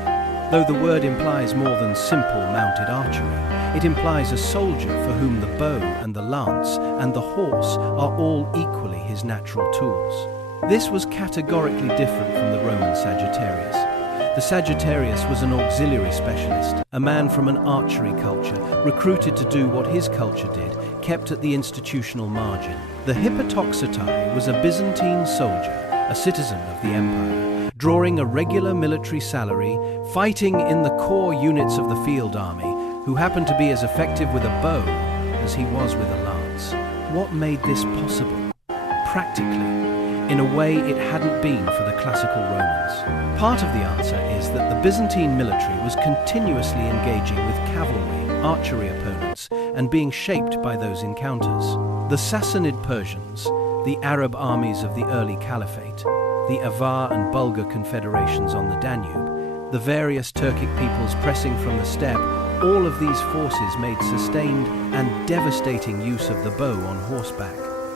Though the word implies more than simple mounted archery, it implies a soldier for whom the bow and the lance and the horse are all equally his natural tools. This was categorically different from the Roman Sagittarius. The Sagittarius was an auxiliary specialist, a man from an archery culture, recruited to do what his culture did, kept at the institutional margin. The hippotoxotai was a Byzantine soldier, a citizen of the empire, drawing a regular military salary, fighting in the core units of the field army, who happened to be as effective with a bow as he was with a lance. What made this possible? Practically, in a way it hadn't been for the classical Romans. Part of the answer is that the Byzantine military was continuously engaging with cavalry, archery opponents, and being shaped by those encounters. The Sassanid Persians, the Arab armies of the early Caliphate, the Avar and Bulgar confederations on the Danube, the various Turkic peoples pressing from the steppe, all of these forces made sustained and devastating use of the bow on horseback.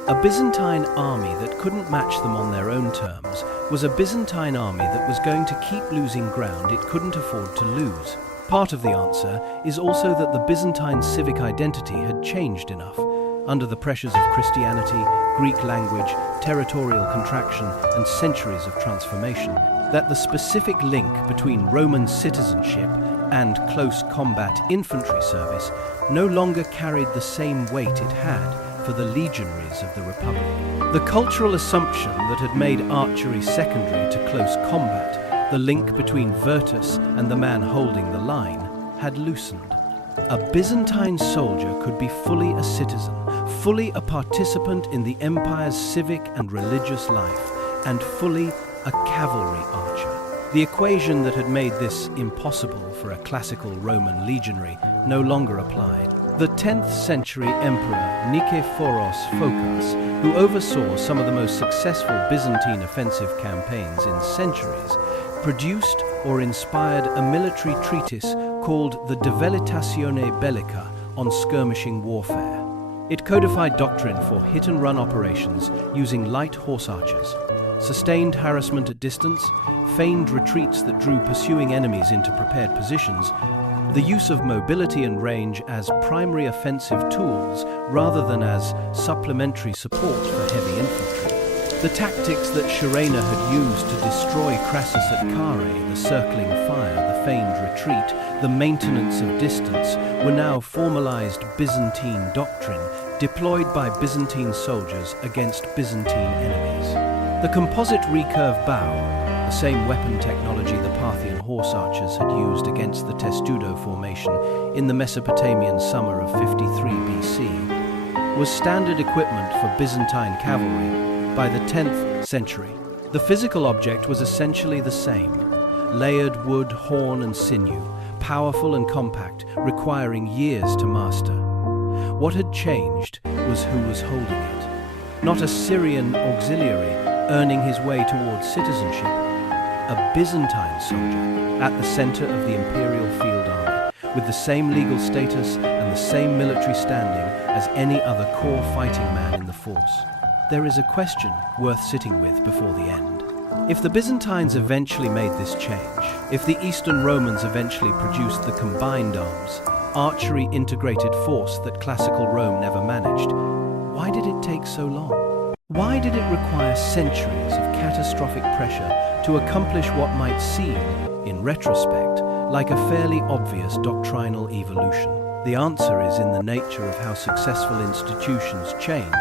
A Byzantine army that couldn't match them on their own terms was a Byzantine army that was going to keep losing ground it couldn't afford to lose. Part of the answer is also that the Byzantine civic identity had changed enough, under the pressures of Christianity, Greek language, territorial contraction, and centuries of transformation, that the specific link between Roman citizenship and close combat infantry service no longer carried the same weight it had for the legionaries of the Republic. The cultural assumption that had made archery secondary to close combat, the link between Virtus and the man holding the line, had loosened. A Byzantine soldier could be fully a citizen, fully a participant in the empire's civic and religious life, and fully a cavalry archer. The equation that had made this impossible for a classical Roman legionary no longer applied. The 10th century emperor Nikephoros Phokas, who oversaw some of the most successful Byzantine offensive campaigns in centuries, produced or inspired a military treatise called the De Velitatione Bellica on skirmishing warfare. It codified doctrine for hit-and-run operations using light horse archers, sustained harassment at distance, feigned retreats that drew pursuing enemies into prepared positions, the use of mobility and range as primary offensive tools rather than as supplementary support for heavy infantry. The tactics that Carrhae had used to destroy Crassus at Carrhae, the circling fire, the feigned retreat, the maintenance of distance, were now formalized Byzantine doctrine deployed by Byzantine soldiers against Byzantine enemies. The composite recurve bow, the same weapon technology the Parthian horse archers had used against the testudo formation in the Mesopotamian summer of 53 BC, was standard equipment for Byzantine cavalry by the 10th century. The physical object was essentially the same: layered wood, horn and sinew, powerful and compact, requiring years to master. What had changed was who was holding it. Not a Syrian auxiliary earning his way towards citizenship, a Byzantine soldier at the center of the imperial field army, with the same legal status and the same military standing as any other core fighting man in the force. There is a question worth sitting with before the end. If the Byzantines eventually made this change, if the Eastern Romans eventually produced the combined arms, archery integrated force that classical Rome never managed, why did it take so long? Why did it require centuries of catastrophic pressure to accomplish what might seem, in retrospect, like a fairly obvious doctrinal evolution? The answer is in the nature of how successful institutions change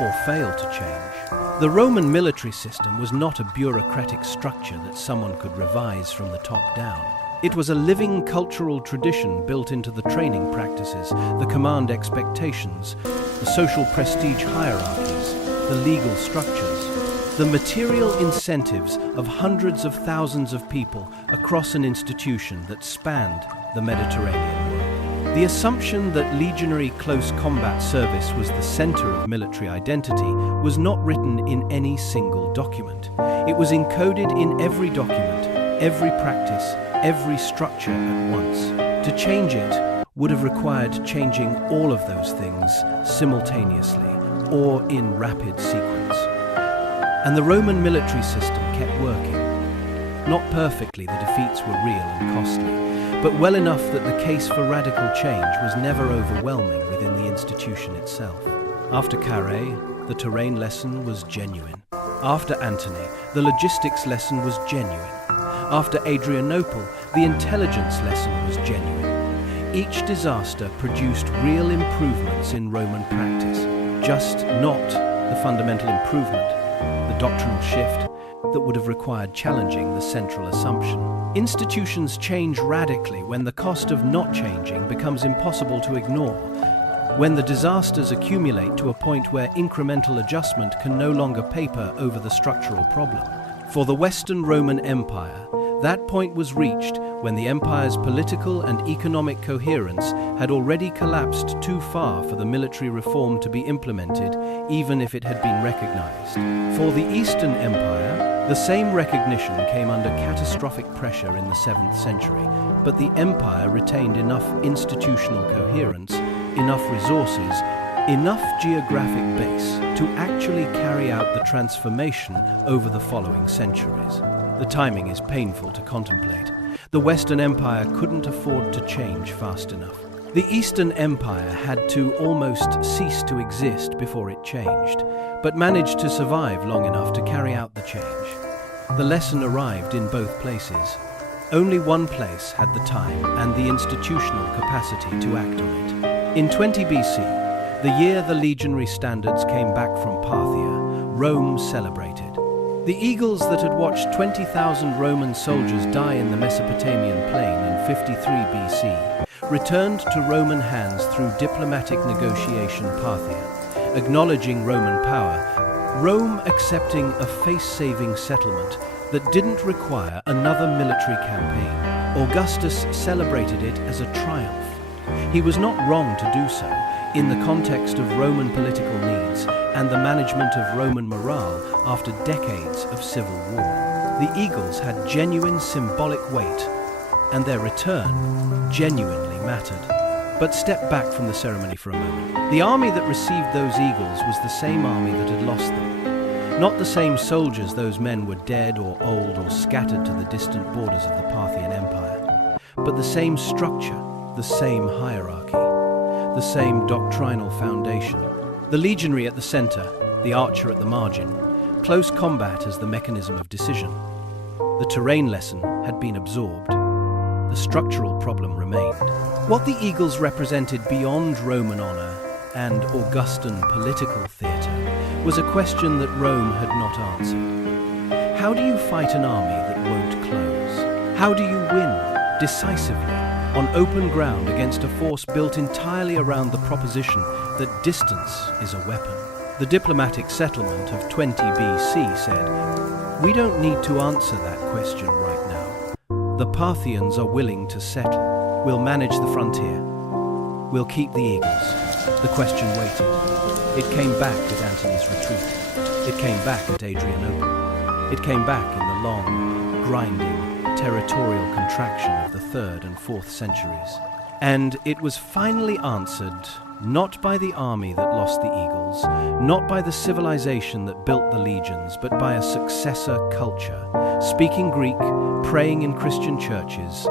or fail to change. The Roman military system was not a bureaucratic structure that someone could revise from the top down. It was a living cultural tradition built into the training practices, the command expectations, the social prestige hierarchies, the legal structures, the material incentives of hundreds of thousands of people across an institution that spanned the Mediterranean world. The assumption that legionary close combat service was the center of military identity was not written in any single document. It was encoded in every document, every practice, every structure at once. To change it would have required changing all of those things simultaneously or in rapid sequence. And the Roman military system kept working. Not perfectly, the defeats were real and costly, but well enough that the case for radical change was never overwhelming within the institution itself. After Carrhae, the terrain lesson was genuine. After Antony, the logistics lesson was genuine. After Adrianople, the intelligence lesson was genuine. Each disaster produced real improvements in Roman practice, just not the fundamental improvement, the doctrinal shift, that would have required challenging the central assumption. Institutions change radically when the cost of not changing becomes impossible to ignore, when the disasters accumulate to a point where incremental adjustment can no longer paper over the structural problem. For the Western Roman Empire, that point was reached when the empire's political and economic coherence had already collapsed too far for the military reform to be implemented, even if it had been recognized. For the Eastern Empire, the same recognition came under catastrophic pressure in the 7th century, but the empire retained enough institutional coherence, enough resources, enough geographic base to actually carry out the transformation over the following centuries. The timing is painful to contemplate. The Western Empire couldn't afford to change fast enough. The Eastern Empire had to almost cease to exist before it changed, but managed to survive long enough to carry out the change. The lesson arrived in both places. Only one place had the time and the institutional capacity to act on it. In 20 BC, the year the legionary standards came back from Parthia, Rome celebrated. The eagles that had watched 20,000 Roman soldiers die in the Mesopotamian plain in 53 BC returned to Roman hands through diplomatic negotiation Parthia, acknowledging Roman power, Rome accepting a face-saving settlement that didn't require another military campaign. Augustus celebrated it as a triumph. He was not wrong to do so in the context of Roman political needs and the management of Roman morale after decades of civil war. The eagles had genuine symbolic weight, and their return genuinely mattered. But step back from the ceremony for a moment. The army that received those eagles was the same army that had lost them. Not the same soldiers; those men were dead or old or scattered to the distant borders of the Parthian Empire. But the same structure, the same hierarchy, the same doctrinal foundation. The legionary at the center, the archer at the margin, close combat as the mechanism of decision. The terrain lesson had been absorbed. The structural problem remained. What the eagles represented beyond Roman honor and Augustan political theatre was a question that Rome had not answered. How do you fight an army that won't close? How do you win decisively on open ground against a force built entirely around the proposition that distance is a weapon? The diplomatic settlement of 20 BC said, "We don't need to answer that question right now. The Parthians are willing to settle. We'll manage the frontier. We'll keep the eagles." The question waited. It came back at Antony's retreat. It came back at Adrianople. It came back in the long, grinding, territorial contraction of the 3rd and 4th centuries. And it was finally answered not by the army that lost the eagles, not by the civilization that built the legions, but by a successor culture, speaking Greek, praying in Christian churches,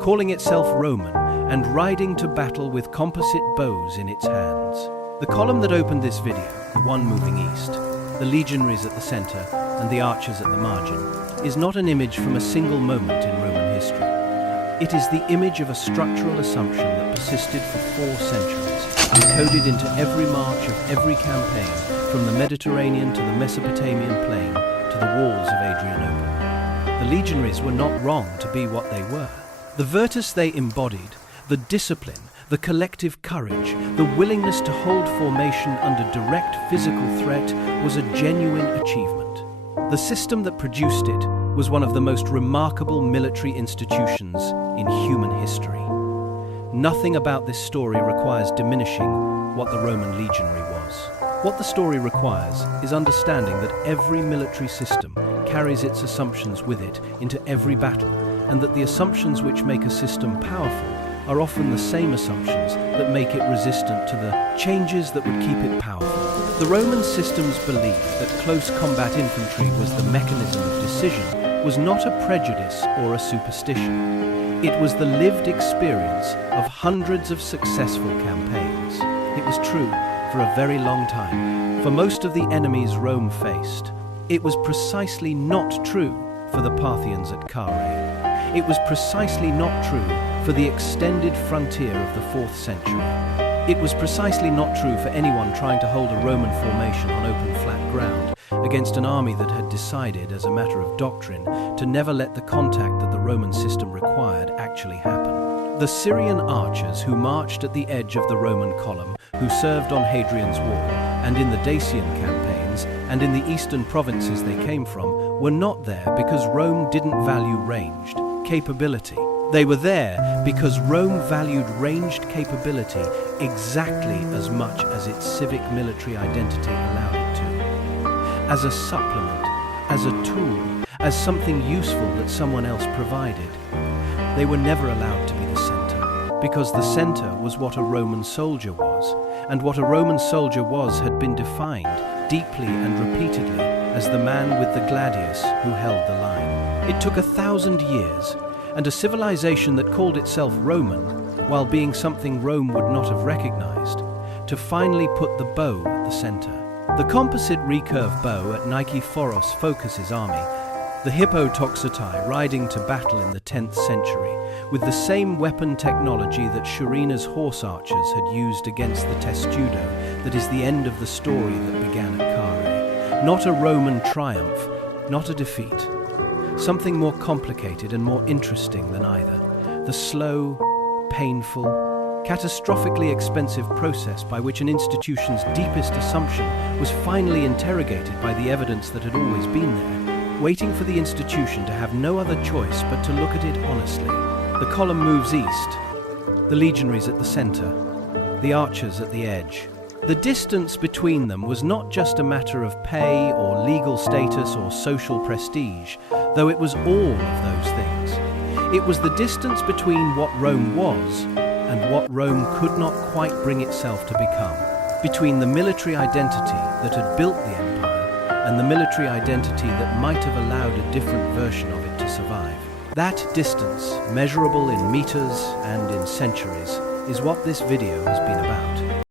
calling itself Roman, and riding to battle with composite bows in its hands. The column that opened this video, the one moving east, the legionaries at the center and the archers at the margin, is not an image from a single moment in Roman history. It is the image of a structural assumption that persisted for 4 centuries, encoded into every march of every campaign, from the Mediterranean to the Mesopotamian plain to the walls of Adrianople. The legionaries were not wrong to be what they were. The virtus they embodied, the discipline, the collective courage, the willingness to hold formation under direct physical threat was a genuine achievement. The system that produced it was one of the most remarkable military institutions in human history. Nothing about this story requires diminishing what the Roman legionary was. What the story requires is understanding that every military system carries its assumptions with it into every battle, and that the assumptions which make a system powerful are often the same assumptions that make it resistant to the changes that would keep it powerful. The Roman system's belief that close combat infantry was the mechanism of decision was not a prejudice or a superstition. It was the lived experience of hundreds of successful campaigns. It was true for a very long time, for most of the enemies Rome faced. It was precisely not true for the Parthians at Carrhae. It was precisely not true for the extended frontier of the 4th century. It was precisely not true for anyone trying to hold a Roman formation on open flat ground against an army that had decided, as a matter of doctrine, to never let the contact that the Roman system required actually happen. The Syrian archers who marched at the edge of the Roman column, who served on Hadrian's Wall and in the Dacian campaigns and in the eastern provinces they came from, were not there because Rome didn't value ranged capability. They were there because Rome valued ranged capability exactly as much as its civic military identity allowed it to. As a supplement, as a tool, as something useful that someone else provided. They were never allowed to be the center, because the center was what a Roman soldier was, and what a Roman soldier was had been defined deeply and repeatedly as the man with the gladius who held the line. It took 1,000 years, and a civilization that called itself Roman, while being something Rome would not have recognized, to finally put the bow at the center. The composite recurve bow at Nikephoros Phocas's army, the hippotoxotai riding to battle in the 10th century, with the same weapon technology that Sharina's horse archers had used against the testudo that is the end of the story that began at Carrhae. Not a Roman triumph, not a defeat. Something more complicated and more interesting than either. The slow, painful, catastrophically expensive process by which an institution's deepest assumption was finally interrogated by the evidence that had always been there, waiting for the institution to have no other choice but to look at it honestly. The column moves east, the legionaries at the center, the archers at the edge. The distance between them was not just a matter of pay or legal status or social prestige, though it was all of those things. It was the distance between what Rome was and what Rome could not quite bring itself to become, between the military identity that had built the empire and the military identity that might have allowed a different version of it to survive. That distance, measurable in meters and in centuries, is what this video has been about.